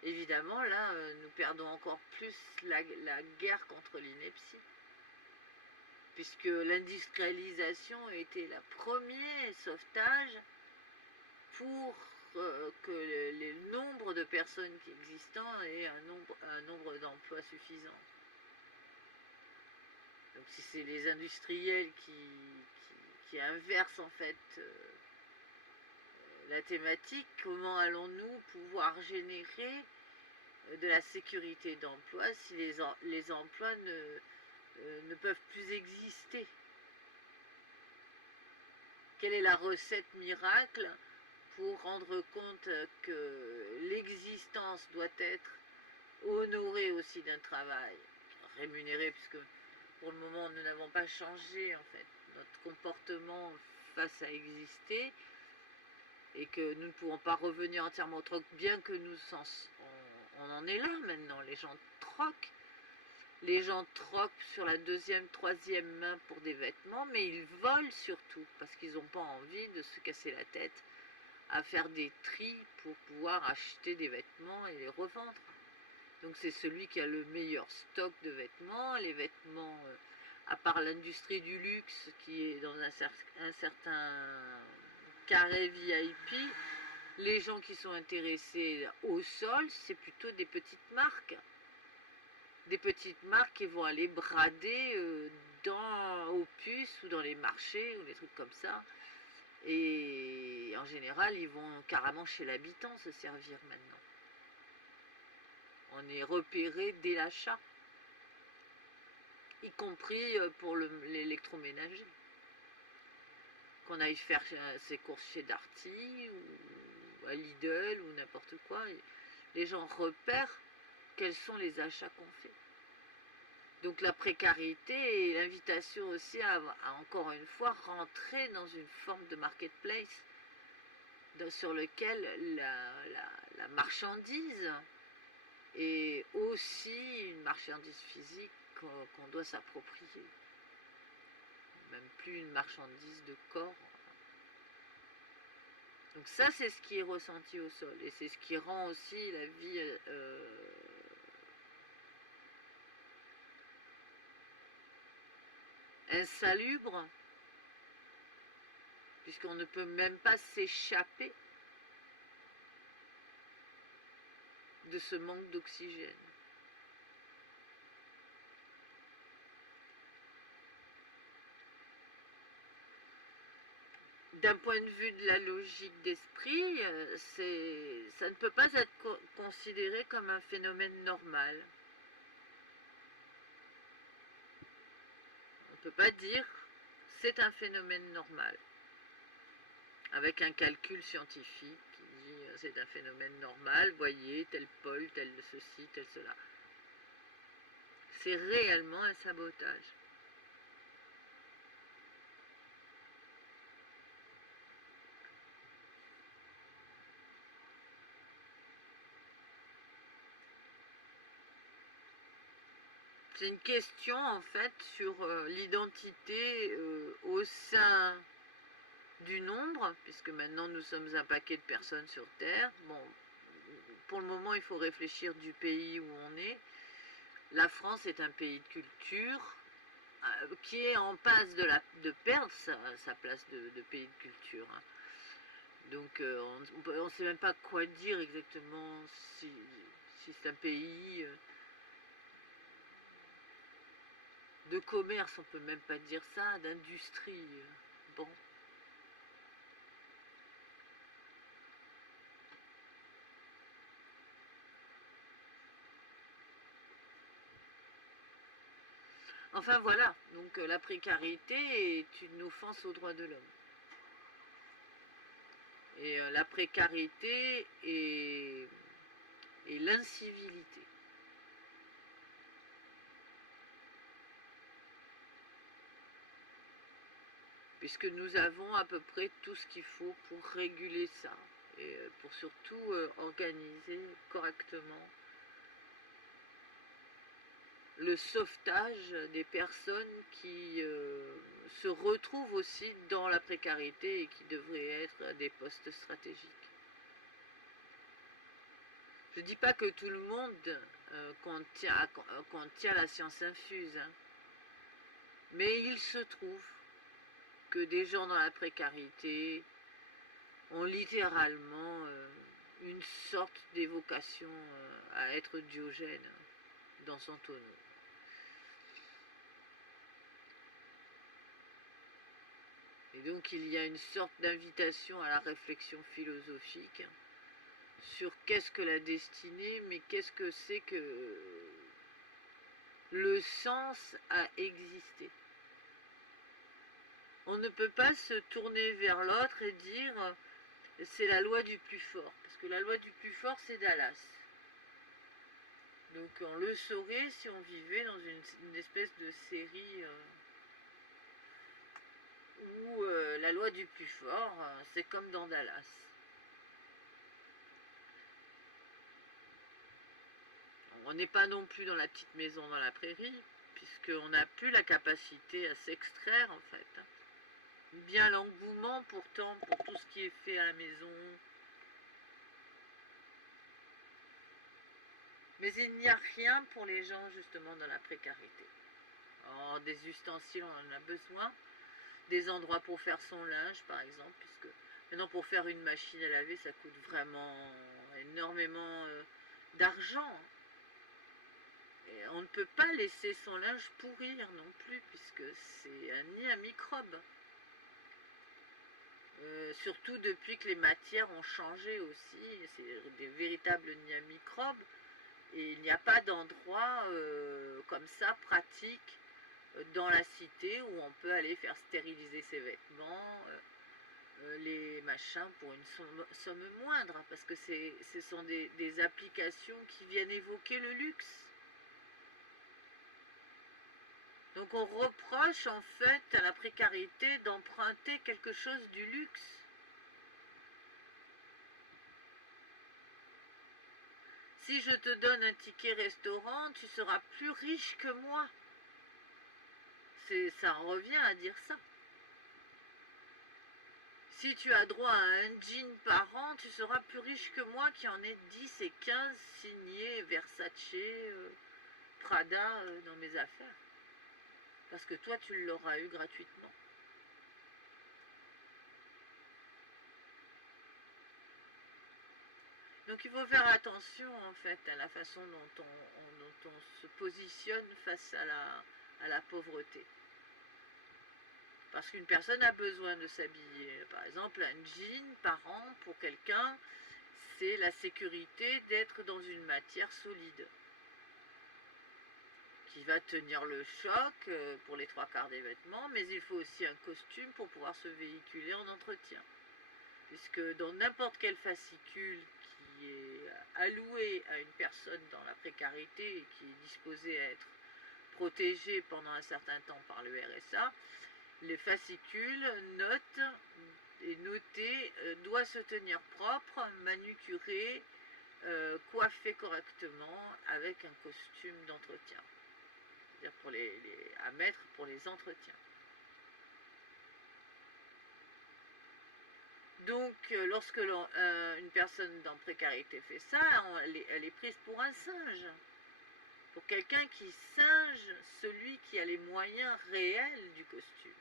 évidemment là nous perdons encore plus la guerre contre l'ineptie, puisque l'industrialisation était le premier sauvetage pour que le nombre de personnes qui existant ait un nombre d'emplois suffisant. Donc si c'est les industriels qui inversent en fait la thématique, comment allons-nous pouvoir générer de la sécurité d'emploi si les emplois ne peuvent plus exister? Quelle est la recette miracle pour rendre compte que l'existence doit être honorée aussi d'un travail rémunéré, puisque pour le moment nous n'avons pas changé en fait notre comportement face à exister, et que nous ne pouvons pas revenir entièrement au troc, bien que on en est là maintenant. Les gens troquent sur la deuxième, troisième main pour des vêtements, mais ils volent surtout parce qu'ils n'ont pas envie de se casser la tête à faire des tris pour pouvoir acheter des vêtements et les revendre. Donc c'est celui qui a le meilleur stock de vêtements. Les vêtements, à part l'industrie du luxe qui est dans un certain carré VIP, les gens qui sont intéressés au sol, c'est plutôt des petites marques. Des petites marques qui vont aller brader au puce ou dans les marchés ou des trucs comme ça. Et en général, ils vont carrément chez l'habitant se servir maintenant. On est repéré dès l'achat, y compris pour l'électroménager. Qu'on aille faire ses courses chez Darty ou à Lidl ou n'importe quoi, les gens repèrent quels sont les achats qu'on fait. Donc la précarité et l'invitation aussi à encore une fois rentrer dans une forme de marketplace sur lequel la marchandise est aussi une marchandise physique qu'on doit s'approprier. Même plus une marchandise de corps. Donc ça, c'est ce qui est ressenti au sol, et c'est ce qui rend aussi la vie insalubre, puisqu'on ne peut même pas s'échapper de ce manque d'oxygène. D'un point de vue de la logique d'esprit, ça ne peut pas être considéré comme un phénomène normal. ne peut pas dire c'est un phénomène normal, avec un calcul scientifique qui dit c'est un phénomène normal, voyez, tel pôle, tel ceci, tel cela. C'est réellement un sabotage. C'est une question en fait sur l'identité au sein du nombre, puisque maintenant nous sommes un paquet de personnes sur Terre. Bon, pour le moment il faut réfléchir du pays où on est. La France est un pays de culture qui est en passe de perdre sa place de pays de culture. Hein. Donc on ne sait même pas quoi dire exactement si c'est un pays de commerce, on peut même pas dire ça, d'industrie. Bon. Enfin voilà, donc la précarité est une offense aux droits de l'homme. Et la précarité est l'incivilité. Puisque nous avons à peu près tout ce qu'il faut pour réguler ça et pour surtout organiser correctement le sauvetage des personnes qui se retrouvent aussi dans la précarité et qui devraient être à des postes stratégiques. Je ne dis pas que tout le monde contient la science infuse, hein, mais il se trouve que des gens dans la précarité ont littéralement une sorte d'évocation à être Diogène dans son tonneau. Et donc il y a une sorte d'invitation à la réflexion philosophique sur qu'est-ce que la destinée, mais qu'est-ce que c'est que le sens à exister. On ne peut pas se tourner vers l'autre et dire c'est la loi du plus fort, parce que la loi du plus fort c'est Dallas. Donc on le saurait si on vivait dans une espèce de série où la loi du plus fort c'est comme dans Dallas. On n'est pas non plus dans la petite maison dans la prairie, puisqu'on n'a plus la capacité à s'extraire en fait. Bien l'engouement pourtant pour tout ce qui est fait à la maison. Mais il n'y a rien pour les gens justement dans la précarité. Alors, des ustensiles, on en a besoin. Des endroits pour faire son linge par exemple, puisque maintenant pour faire une machine à laver ça coûte vraiment énormément d'argent. Et on ne peut pas laisser son linge pourrir non plus, puisque c'est un nid à microbes. Surtout depuis que les matières ont changé aussi, c'est des véritables nids à microbes, et il n'y a pas d'endroit comme ça pratique dans la cité où on peut aller faire stériliser ses vêtements, les machins pour une somme moindre, parce que ce sont des applications qui viennent évoquer le luxe. Donc on reproche en fait à la précarité d'emprunter quelque chose du luxe. Si je te donne un ticket restaurant, tu seras plus riche que moi. Ça en revient à dire ça. Si tu as droit à un jean par an, tu seras plus riche que moi qui en ai 10 et 15 signés Versace, Prada dans mes affaires. Parce que toi, tu l'auras eu gratuitement. Donc il faut faire attention en fait à la façon dont on se positionne face à la pauvreté. Parce qu'une personne a besoin de s'habiller. Par exemple, un jean par an pour quelqu'un, c'est la sécurité d'être dans une matière solide, qui va tenir le choc pour les trois quarts des vêtements, mais il faut aussi un costume pour pouvoir se véhiculer en entretien. Puisque dans n'importe quel fascicule qui est alloué à une personne dans la précarité et qui est disposée à être protégée pendant un certain temps par le RSA, les fascicules est noté doit se tenir propre, manucuré, coiffé correctement avec un costume d'entretien, c'est-à-dire à mettre pour les entretiens. Donc, lorsque une personne dans précarité fait ça, elle est prise pour un singe, pour quelqu'un qui singe celui qui a les moyens réels du costume.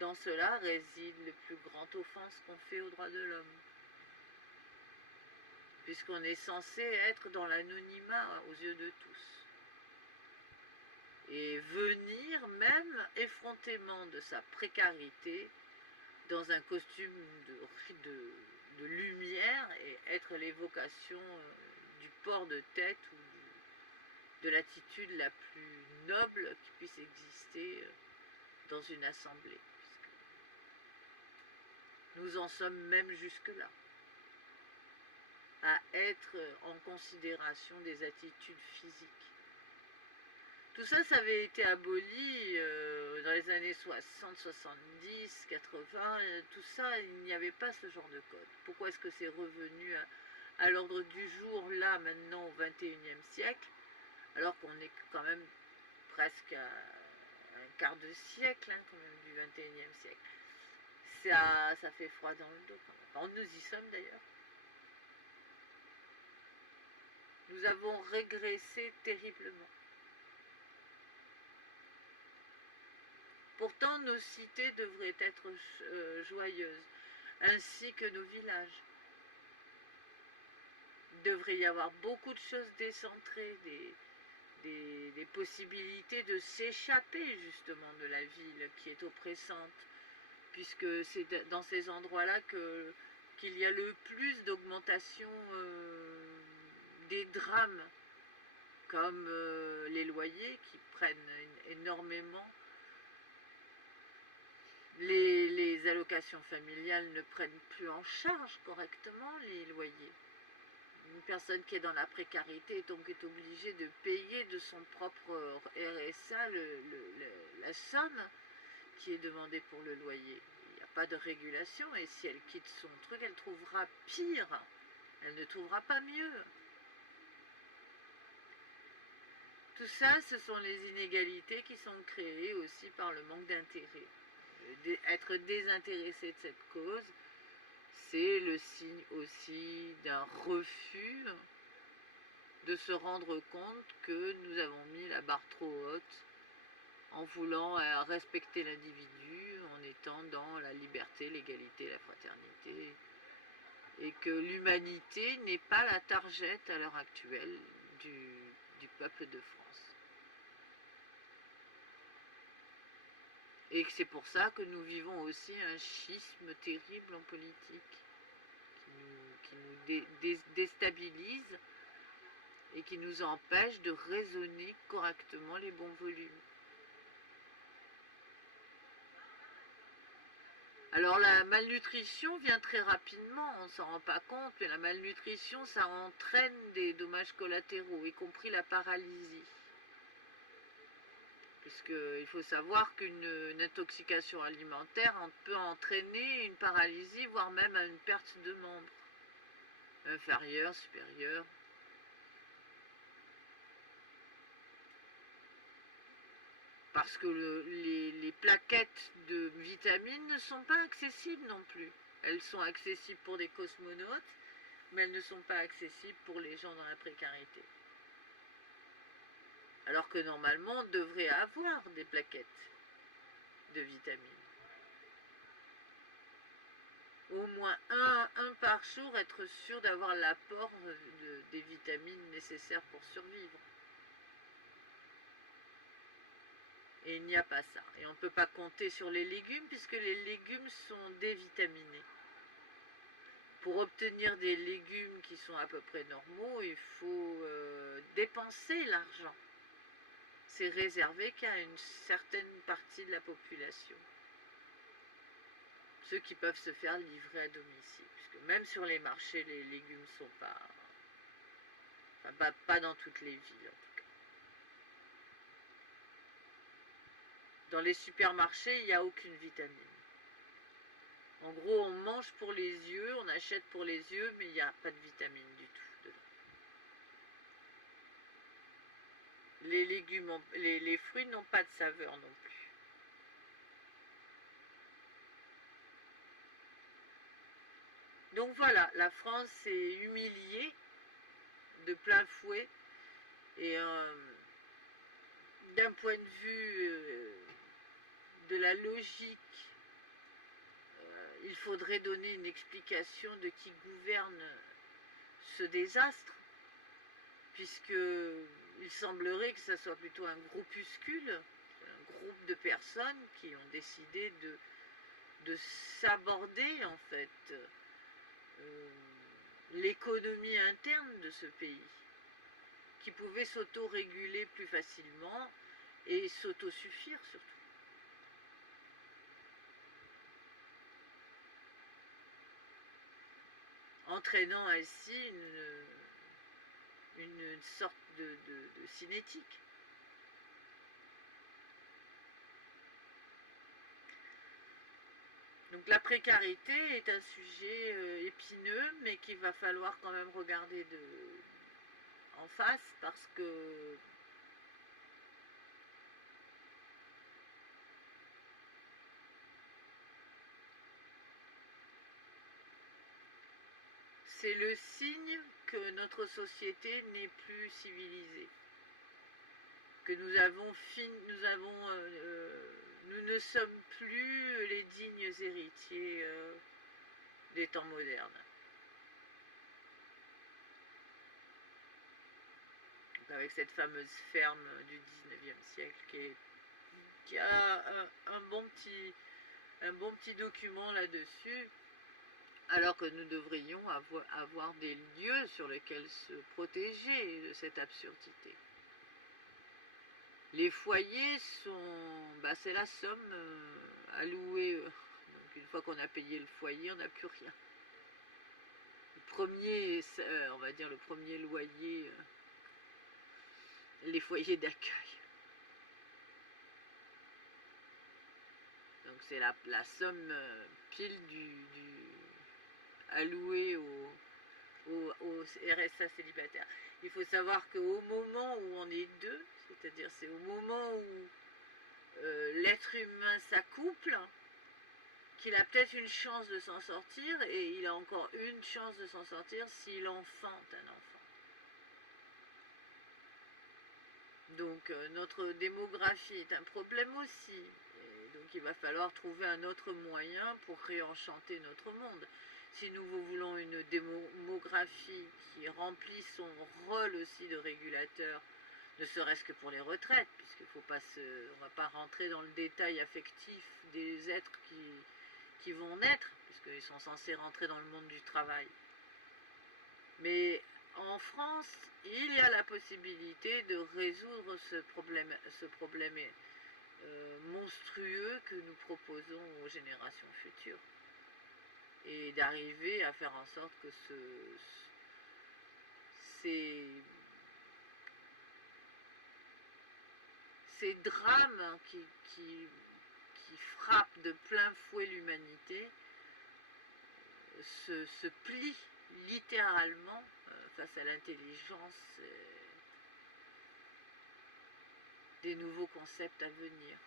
Dans cela réside le plus grand offense qu'on fait aux droits de l'homme, puisqu'on est censé être dans l'anonymat aux yeux de tous. Et venir même effrontément de sa précarité dans un costume de lumière et être l'évocation du port de tête ou de l'attitude la plus noble qui puisse exister dans une assemblée. Nous en sommes même jusque-là, à être en considération des attitudes physiques. Tout ça, ça avait été aboli dans les années 60, 70, 80, tout ça, il n'y avait pas ce genre de code. Pourquoi est-ce que c'est revenu à l'ordre du jour, là, maintenant, au XXIe siècle, alors qu'on est quand même presque à un quart de siècle, hein, quand même, du XXIe siècle. Ça fait froid dans le dos, quand même. Nous y sommes, d'ailleurs. Nous avons régressé terriblement. Pourtant, nos cités devraient être joyeuses, ainsi que nos villages. Il devrait y avoir beaucoup de choses décentrées, des possibilités de s'échapper justement de la ville qui est oppressante, puisque c'est dans ces endroits-là qu'il y a le plus d'augmentation des drames, comme les loyers qui prennent énormément. Les allocations familiales ne prennent plus en charge correctement les loyers. Une personne qui est dans la précarité donc est obligée de payer de son propre RSA la somme qui est demandée pour le loyer. Il n'y a pas de régulation et si elle quitte son truc, elle trouvera pire. Elle ne trouvera pas mieux. Tout ça, ce sont les inégalités qui sont créées aussi par le manque d'intérêt. Être désintéressé de cette cause, c'est le signe aussi d'un refus de se rendre compte que nous avons mis la barre trop haute en voulant respecter l'individu, en étant dans la liberté, l'égalité, la fraternité, et que l'humanité n'est pas la target à l'heure actuelle du peuple de France. Et c'est pour ça que nous vivons aussi un schisme terrible en politique, qui nous déstabilise et qui nous empêche de raisonner correctement les bons volumes. Alors la malnutrition vient très rapidement, on ne s'en rend pas compte, mais la malnutrition, ça entraîne des dommages collatéraux, y compris la paralysie. Puisqu'il faut savoir qu'une intoxication alimentaire peut entraîner une paralysie, voire même une perte de membres, inférieurs, supérieurs. Parce que les plaquettes de vitamines ne sont pas accessibles non plus. Elles sont accessibles pour des cosmonautes, mais elles ne sont pas accessibles pour les gens dans la précarité. Alors que normalement, on devrait avoir des plaquettes de vitamines. Au moins un par jour, être sûr d'avoir l'apport des vitamines nécessaires pour survivre. Et il n'y a pas ça. Et on ne peut pas compter sur les légumes puisque les légumes sont dévitaminés. Pour obtenir des légumes qui sont à peu près normaux, il faut dépenser l'argent. c'est réservé qu'à une certaine partie de la population. Ceux qui peuvent se faire livrer à domicile. Puisque même sur les marchés, les légumes sont pas... Enfin, pas dans toutes les villes, en tout cas. Dans les supermarchés, il n'y a aucune vitamine. En gros, on mange pour les yeux, on achète pour les yeux, mais il n'y a pas de vitamine du tout dedans. Les légumes, les fruits n'ont pas de saveur non plus. Donc voilà, la France est humiliée de plein fouet et d'un point de vue de la logique, il faudrait donner une explication de qui gouverne ce désastre, puisque il semblerait que ce soit plutôt un groupuscule, un groupe de personnes qui ont décidé de s'aborder en fait l'économie interne de ce pays, qui pouvait s'auto-réguler plus facilement et s'autosuffire surtout. Entraînant ainsi une sorte de cinétique. Donc la précarité est un sujet épineux, mais qu'il va falloir quand même regarder en face, parce que c'est le signe que notre société n'est plus civilisée, que nous ne sommes plus les dignes héritiers des temps modernes. Donc avec cette fameuse ferme du 19e siècle qui a un bon petit document là-dessus, alors que nous devrions avoir des lieux sur lesquels se protéger de cette absurdité. Les foyers c'est la somme allouée. Donc une fois qu'on a payé le foyer, on n'a plus rien. On va dire le premier loyer, les foyers d'accueil. Donc c'est la somme pile allouée au RSA célibataire. Il faut savoir qu'au moment où on est deux, c'est-à-dire c'est au moment où l'être humain s'accouple, qu'il a peut-être une chance de s'en sortir, et il a encore une chance de s'en sortir s'il enfante un enfant. Donc notre démographie est un problème aussi, et donc il va falloir trouver un autre moyen pour réenchanter notre monde. Si nous voulons une démographie qui remplit son rôle aussi de régulateur, ne serait-ce que pour les retraites, puisqu'il faut pas on va pas rentrer dans le détail affectif des êtres qui vont naître, puisqu'ils sont censés rentrer dans le monde du travail. Mais en France, il y a la possibilité de résoudre ce problème monstrueux que nous proposons aux générations futures, et d'arriver à faire en sorte que ces drames qui frappent de plein fouet l'humanité se plient littéralement face à l'intelligence des nouveaux concepts à venir.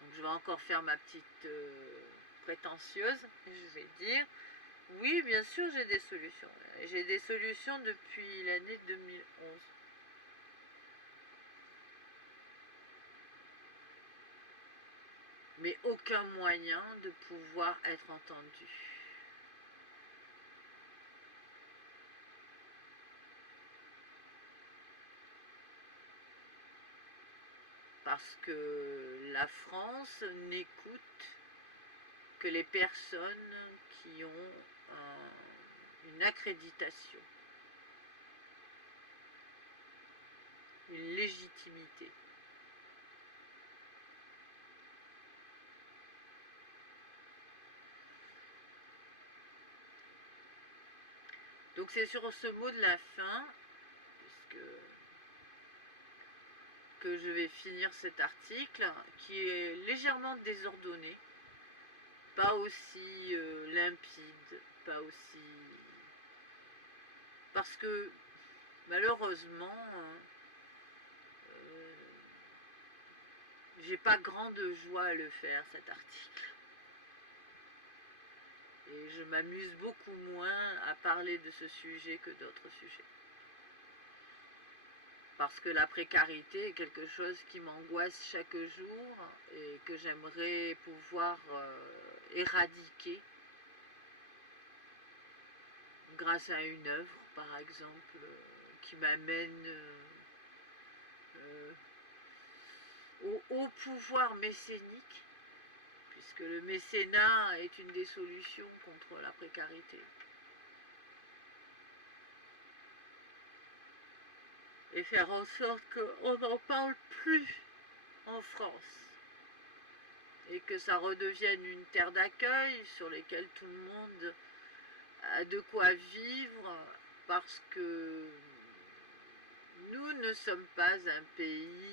Donc je vais encore faire ma petite prétentieuse, je vais dire, oui, bien sûr, j'ai des solutions. J'ai des solutions depuis l'année 2011. Mais aucun moyen de pouvoir être entendu. parce que la France n'écoute que les personnes qui ont une accréditation, une légitimité. Donc c'est sur ce mot de la fin que je vais finir cet article, qui est légèrement désordonné, pas aussi limpide, pas aussi... Parce que malheureusement, j'ai pas grande joie à le faire, cet article. Et je m'amuse beaucoup moins à parler de ce sujet que d'autres sujets. Parce que la précarité est quelque chose qui m'angoisse chaque jour et que j'aimerais pouvoir éradiquer grâce à une œuvre, par exemple, qui m'amène au pouvoir mécénique, puisque le mécénat est une des solutions contre la précarité. Et faire en sorte qu'on n'en parle plus en France et que ça redevienne une terre d'accueil sur laquelle tout le monde a de quoi vivre, parce que nous ne sommes pas un pays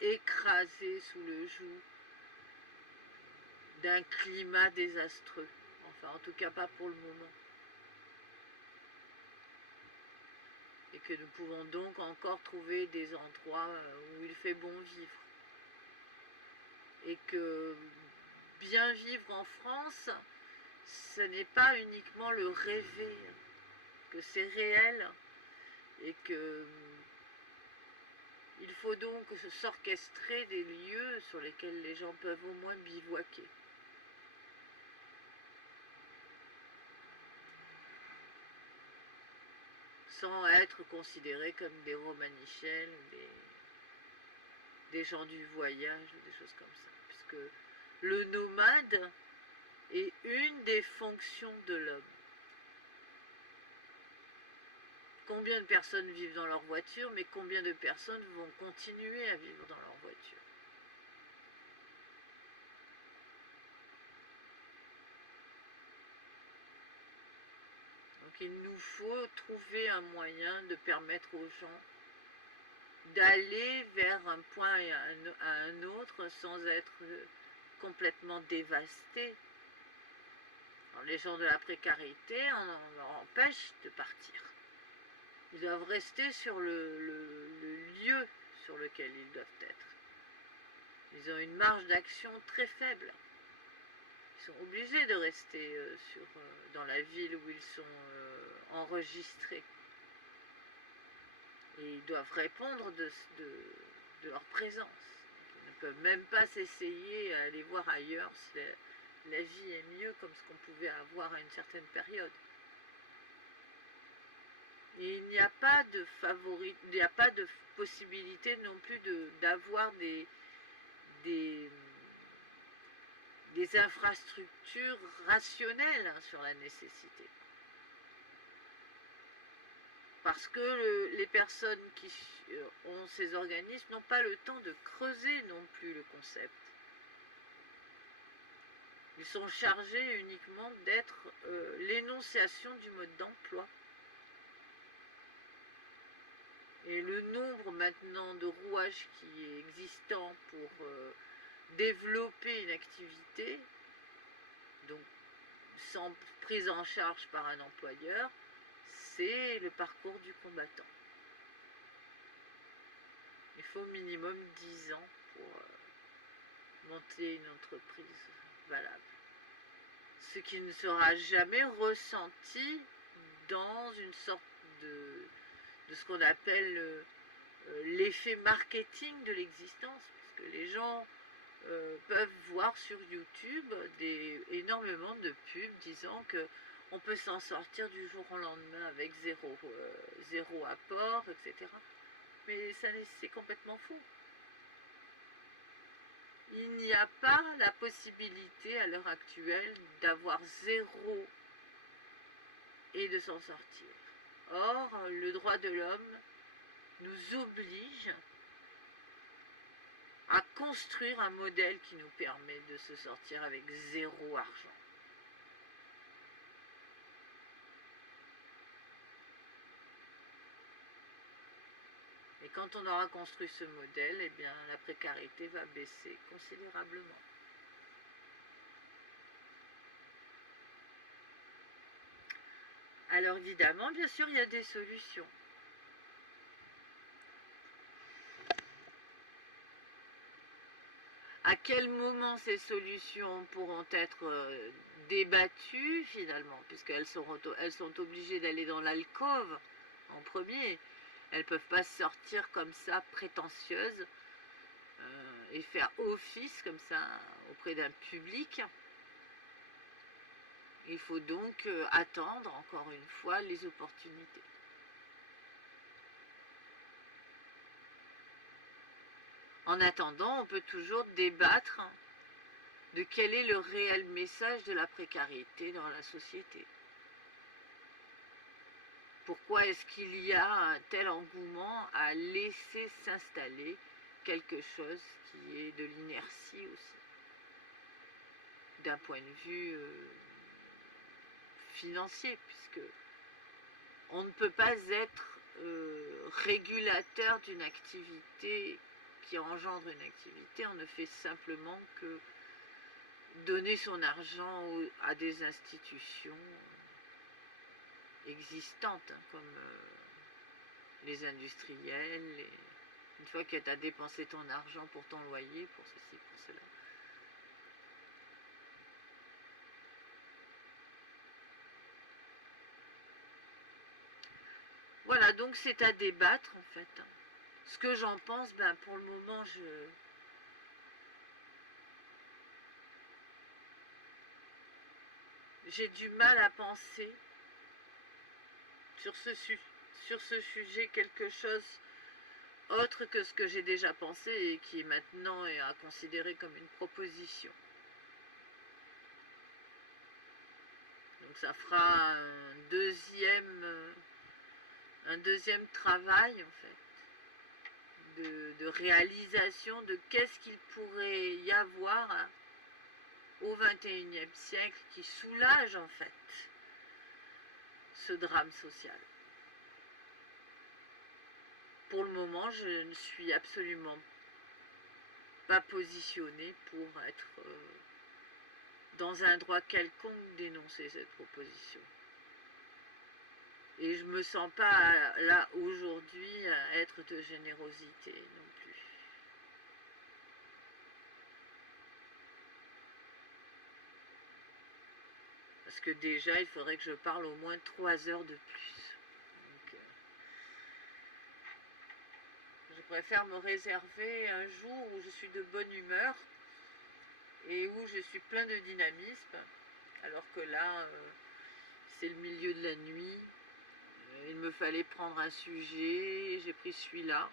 écrasé sous le joug d'un climat désastreux, enfin en tout cas pas pour le moment. Et que nous pouvons donc encore trouver des endroits où il fait bon vivre. Et que bien vivre en France, ce n'est pas uniquement le rêver, que c'est réel, et que il faut donc s'orchestrer des lieux sur lesquels les gens peuvent au moins bivouaquer. Sans être considérés comme des romanichels ou des gens du voyage ou des choses comme ça. Puisque le nomade est une des fonctions de l'homme. Combien de personnes vivent dans leur voiture, mais combien de personnes vont continuer à vivre dans leur voiture? Donc il nous faut trouver un moyen de permettre aux gens d'aller vers un point et à un autre sans être complètement dévastés. Alors, les gens de la précarité, on leur empêche de partir. Ils doivent rester sur le lieu sur lequel ils doivent être. Ils ont une marge d'action très faible. Ils sont obligés de rester dans la ville où ils sont enregistrés. Et ils doivent répondre de leur présence. Ils ne peuvent même pas s'essayer à aller voir ailleurs si la vie est mieux comme ce qu'on pouvait avoir à une certaine période. Et il n'y a pas de il n'y a pas de possibilité non plus d'avoir des infrastructures rationnelles sur la nécessité. Parce que les personnes qui ont ces organismes n'ont pas le temps de creuser non plus le concept. Ils sont chargés uniquement d'être l'énonciation du mode d'emploi. Et le nombre maintenant de rouages qui est existant pour développer une activité, donc sans prise en charge par un employeur, c'est le parcours du combattant. Il faut au minimum 10 ans pour monter une entreprise valable. Ce qui ne sera jamais ressenti dans une sorte de ce qu'on appelle l'effet marketing de l'existence, parce que les gens peuvent voir sur YouTube énormément de pubs disant que on peut s'en sortir du jour au lendemain avec zéro apport, etc. Mais c'est complètement faux. Il n'y a pas la possibilité à l'heure actuelle d'avoir zéro et de s'en sortir. Or, le droit de l'homme nous oblige à construire un modèle qui nous permet de se sortir avec zéro argent. Et quand on aura construit ce modèle, eh bien, la précarité va baisser considérablement. Alors évidemment, bien sûr, il y a des solutions. À quel moment ces solutions pourront être débattues finalement, puisqu'elles sont obligées d'aller dans l'alcôve en premier. Elles ne peuvent pas sortir comme ça, prétentieuses, et faire office comme ça auprès d'un public. Il faut donc attendre, encore une fois, les opportunités. En attendant, on peut toujours débattre de quel est le réel message de la précarité dans la société. Pourquoi est-ce qu'il y a un tel engouement à laisser s'installer quelque chose qui est de l'inertie aussi, d'un point de vue financier, puisque on ne peut pas être régulateur d'une activité qui engendre une activité. On ne fait simplement que donner son argent à des institutions existantes, hein, comme les industriels. Une fois que tu as dépensé ton argent pour ton loyer, pour ceci, pour cela. Voilà, donc c'est à débattre en fait. Ce que j'en pense, ben pour le moment, j'ai du mal à penser sur ce sujet quelque chose autre que ce que j'ai déjà pensé et qui maintenant est à considérer comme une proposition. Donc ça fera un deuxième travail en fait de réalisation de qu'est-ce qu'il pourrait y avoir au XXIe siècle qui soulage en fait ce drame social. Pour le moment, je ne suis absolument pas positionnée pour être dans un droit quelconque d'énoncer cette proposition. Et je ne me sens pas là aujourd'hui à être de générosité non plus. Parce que déjà, il faudrait que je parle au moins 3 heures de plus. Donc, je préfère me réserver un jour où je suis de bonne humeur et où je suis plein de dynamisme, alors que là, c'est le milieu de la nuit. Il me fallait prendre un sujet, j'ai pris celui-là.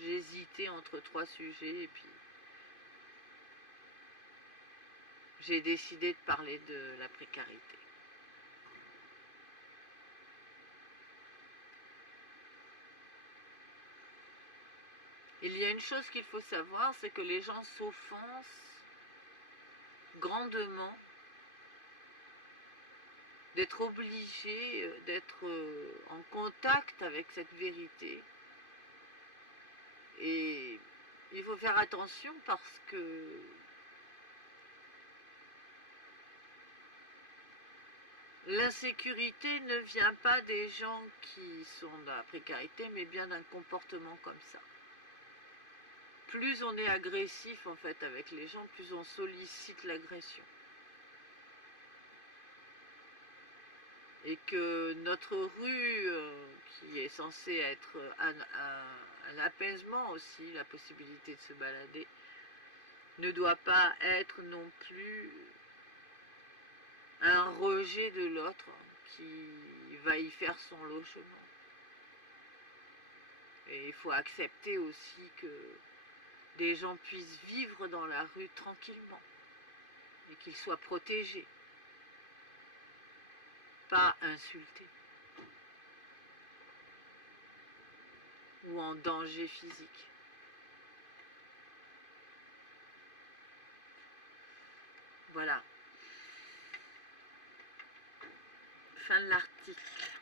J'ai hésité entre 3 sujets et puis j'ai décidé de parler de la précarité. Il y a une chose qu'il faut savoir, c'est que les gens s'offensent grandement d'être obligés d'être en contact avec cette vérité. Et il faut faire attention parce que l'insécurité ne vient pas des gens qui sont dans la précarité, mais bien d'un comportement comme ça. Plus on est agressif en fait avec les gens, plus on sollicite l'agression. Et que notre rue, qui est censée être un apaisement aussi, la possibilité de se balader, ne doit pas être non plus un rejet de l'autre qui va y faire son logement. Et il faut accepter aussi que des gens puissent vivre dans la rue tranquillement et qu'ils soient protégés, pas insultés ou en danger physique. Voilà. Fin de l'article.